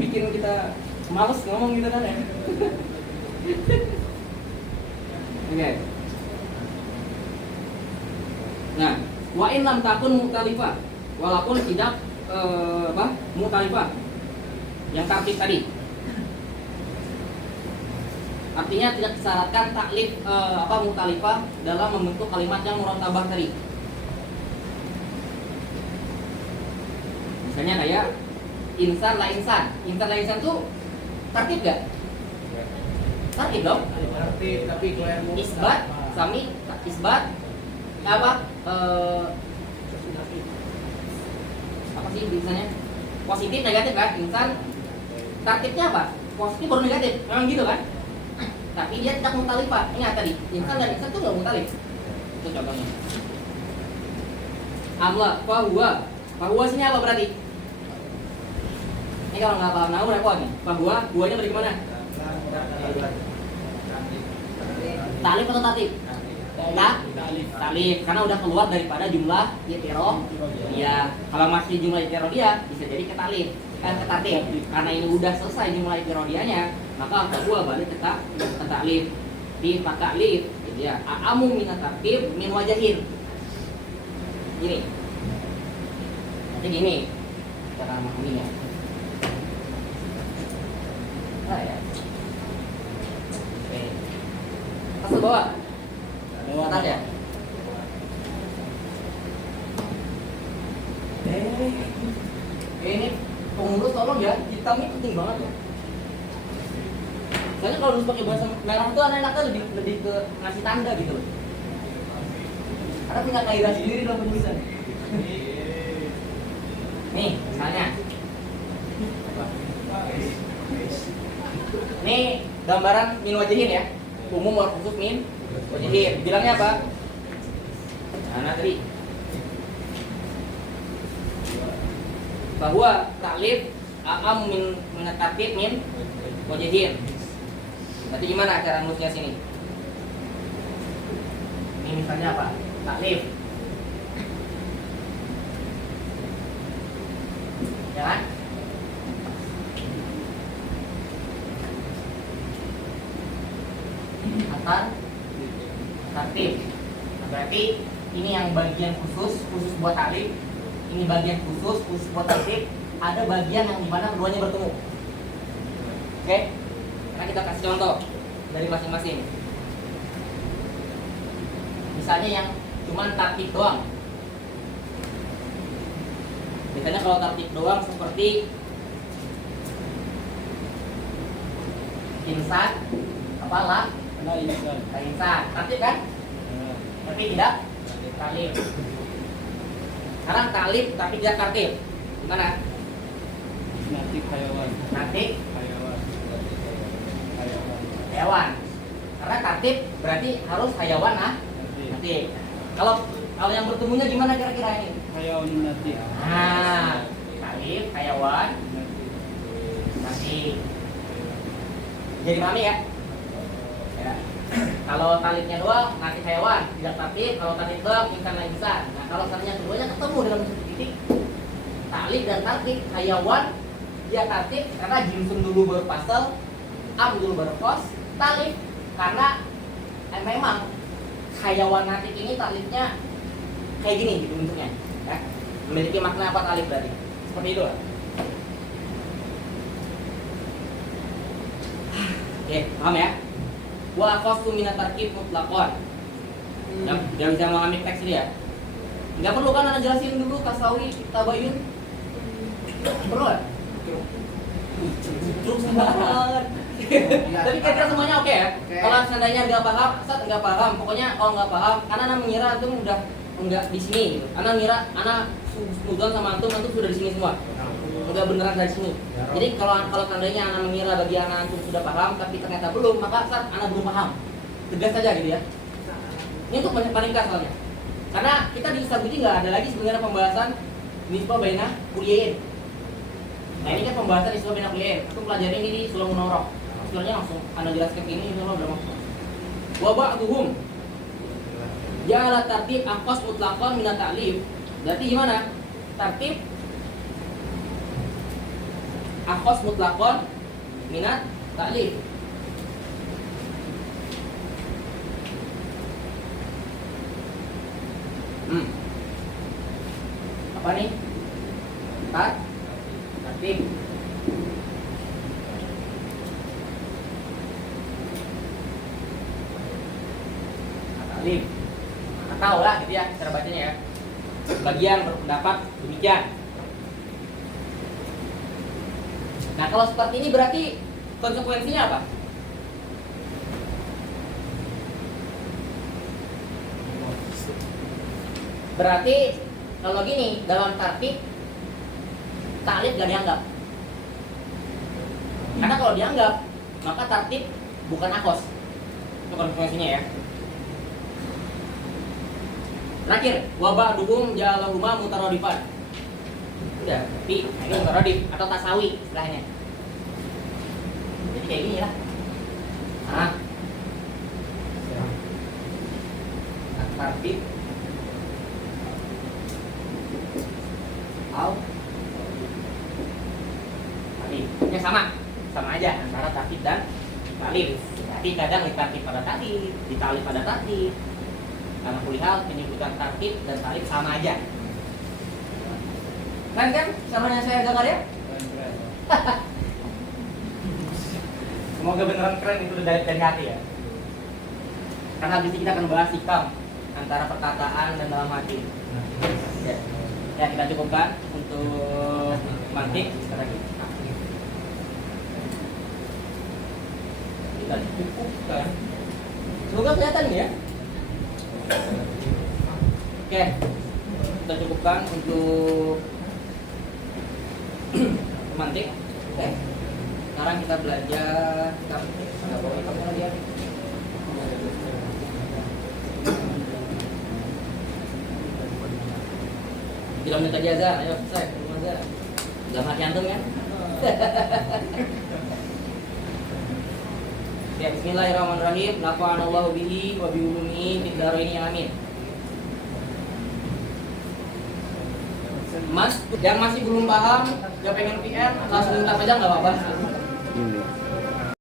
Bikin kita males ngomong gitu kan ya. Oke. Nah, wa in lam takun mukhtalifah, walaupun tidak mukhtalifah. Yang tartib tadi. Artinya tidak disyaratkan taklif mukhtalifah dalam membentuk kalimat yang murattabah tadi. Misalnya kayak insan la insan. Insan la insan tuh tartib gak? Tartib dong. Tartib tapi kalau Isbat, sami, isbat apa? Apa sih biasanya? Positif, negatif kan? Insan tartibnya apa? Positif baru negatif. Memang gitu kan? Tapi dia tidak mukhtalifah. Ingat tadi, insan dan insan itu nggak mukhtalif. Itu contohnya. Amla, fahuwa sini apa berarti? Ini kalau nggak paham nahu repot nih. Fahuwa, buahnya dari mana? Talif atau tatib? Talif, karena udah keluar daripada jumlah itiroh. Ya, kalau masih jumlah itiroh dia bisa jadi ketalif, kan ketatib. Karena ini udah selesai jumlah itiroh dianya, maka fahuwa balik ke taklif. Di taklif, ya a'amu min tartib min wajahin. Gini. Jadi gini cara memahaminya. Nah ya. Oke. bawah? Bawah. Atas ya? Ini pengurus tolong ya, hitam ini penting banget ya. Soalnya kalau lu pakai bahasa merah tuh anak-anaknya lebih ke ngasih tanda gitu loh. Karena punya kaidah sendiri dalam penulisan. Nih, misalnya. Ini gambaran min wajihin ya. Umum atau khusus min wajihin. Bilangnya apa? Nah, tadi. Bahwa taklif a'am min tartib min wajihin. Berarti gimana cara nulisnya sini? Ini misalnya apa? Taklif. Ya kan? Antar tartib. Berarti ini yang bagian khusus buat taklif. Ini bagian khusus buat tartib. Ada bagian yang dimana keduanya bertemu. Oke? Karena kita kasih contoh dari masing-masing. Misalnya yang cuman tartib doang. Biasanya kalau tartib doang seperti insan, kepala, insan, tartib kan? Tapi tidak taklif. Sekarang taklif tapi tidak tartib. Gimana? Nanti hayawan. Nanti Hayawan. hewan. Karena tartib berarti harus hayawan nanti. Kalau yang bertemunya gimana kira-kira ini? Hayawan nanti. Nah, taklif hayawan nanti. Jadi mami ya? Ya. Kalau taklifnya doang nanti hayawan, tidak tartib. Kalau tartib doang insan. Nah, kalau seandainya keduanya ketemu dalam satu titik, taklif dan tartib, hayawan dia tartib karena jinsun dulu baru pasal, am dulu baru kos, taklif karena memang hayawan natik ini taklifnya kayak gini gitu bentuknya, ya. Memiliki makna apa taklif berarti? Seperti itu lah. Oke, paham ya? Wa aqasu min at-tarkib mutlaqan. Yang bisa mengambil teks ini ya. Enggak perlu kan Anda jelasin dulu tasawi, tabayun. Perlu ya? Terus banget. Tapi kira-kira semuanya oke ya? Kalau seandainya nggak paham, nggak paham. Pokoknya kalau nggak paham, karena Anda mengira antum udah nggak di sini. Gitu. Anda mengira Anda suzon sama antum sudah di sini semua. Nggak beneran dari sini. Jadi kalau seandainya Anda mengira bagi anak antum sudah paham, tapi ternyata belum, maka saat Anda belum paham. Tegas saja gitu ya. Ini untuk meningkat soalnya. Karena kita di Ustaz Budi nggak ada lagi sebenarnya pembahasan nisbah baina kuliahin. Nah ini kan pembahasan nisbah baina kuliahin. Aku pelajari ini di Sulul Munawwarah. Sebenarnya langsung Anda jelaskan ini insyaallah udah maksud. Wa ba'duhum ja'ala tartib aqas mutlaqan min at-ta'lif. Berarti gimana? Tartib aqas mutlaqan min at-ta'lif. Apa nih? Tartib. Taklif. Nah, tahu lah gitu ya cara bacanya ya. Bagian berpendapat demikian. Nah kalau seperti ini berarti konsekuensinya apa? Berarti kalau gini dalam tartib taklif gak dianggap. Karena kalau dianggap maka tartib bukan akos. Itu konsekuensinya ya. Terakhir, wabah dukung jalahuma mutarodifan. Udah, tapi ini mutarodif atau tasawi istilahnya. Jadi kayak gini lah. Nah, tartib taklif. Ini sama aja antara tartib dan taklif. Tapi kadang ditartib pada taklif, ditaklif pada taklif. Karena kulihal penyebutan tartib dan taklif sama aja. Keren kan? Caranya saya dengar ya? Semoga beneran keren itu dari hati ya. Kan habis ini kita akan bahas hikam antara perkataan dan dalam hati. Ya, ya kita cukupkan untuk mantik sekarang lagi. Kita cukupkan. Semoga kelihatan ya. Oke, kita cukupkan untuk mantik. Oke, sekarang kita belajar kita bawa kamera lagi ya. Bila menit lagi azan, ayo saya azan. Dalam hati antum kan? Ya, bismillahirrahmanirrahim. Nafa'anallahu bihi wa bi ulumihi fid dharaini amin. Mas, yang masih belum paham, yang pengen PM, langsung minta aja nggak apa-apa.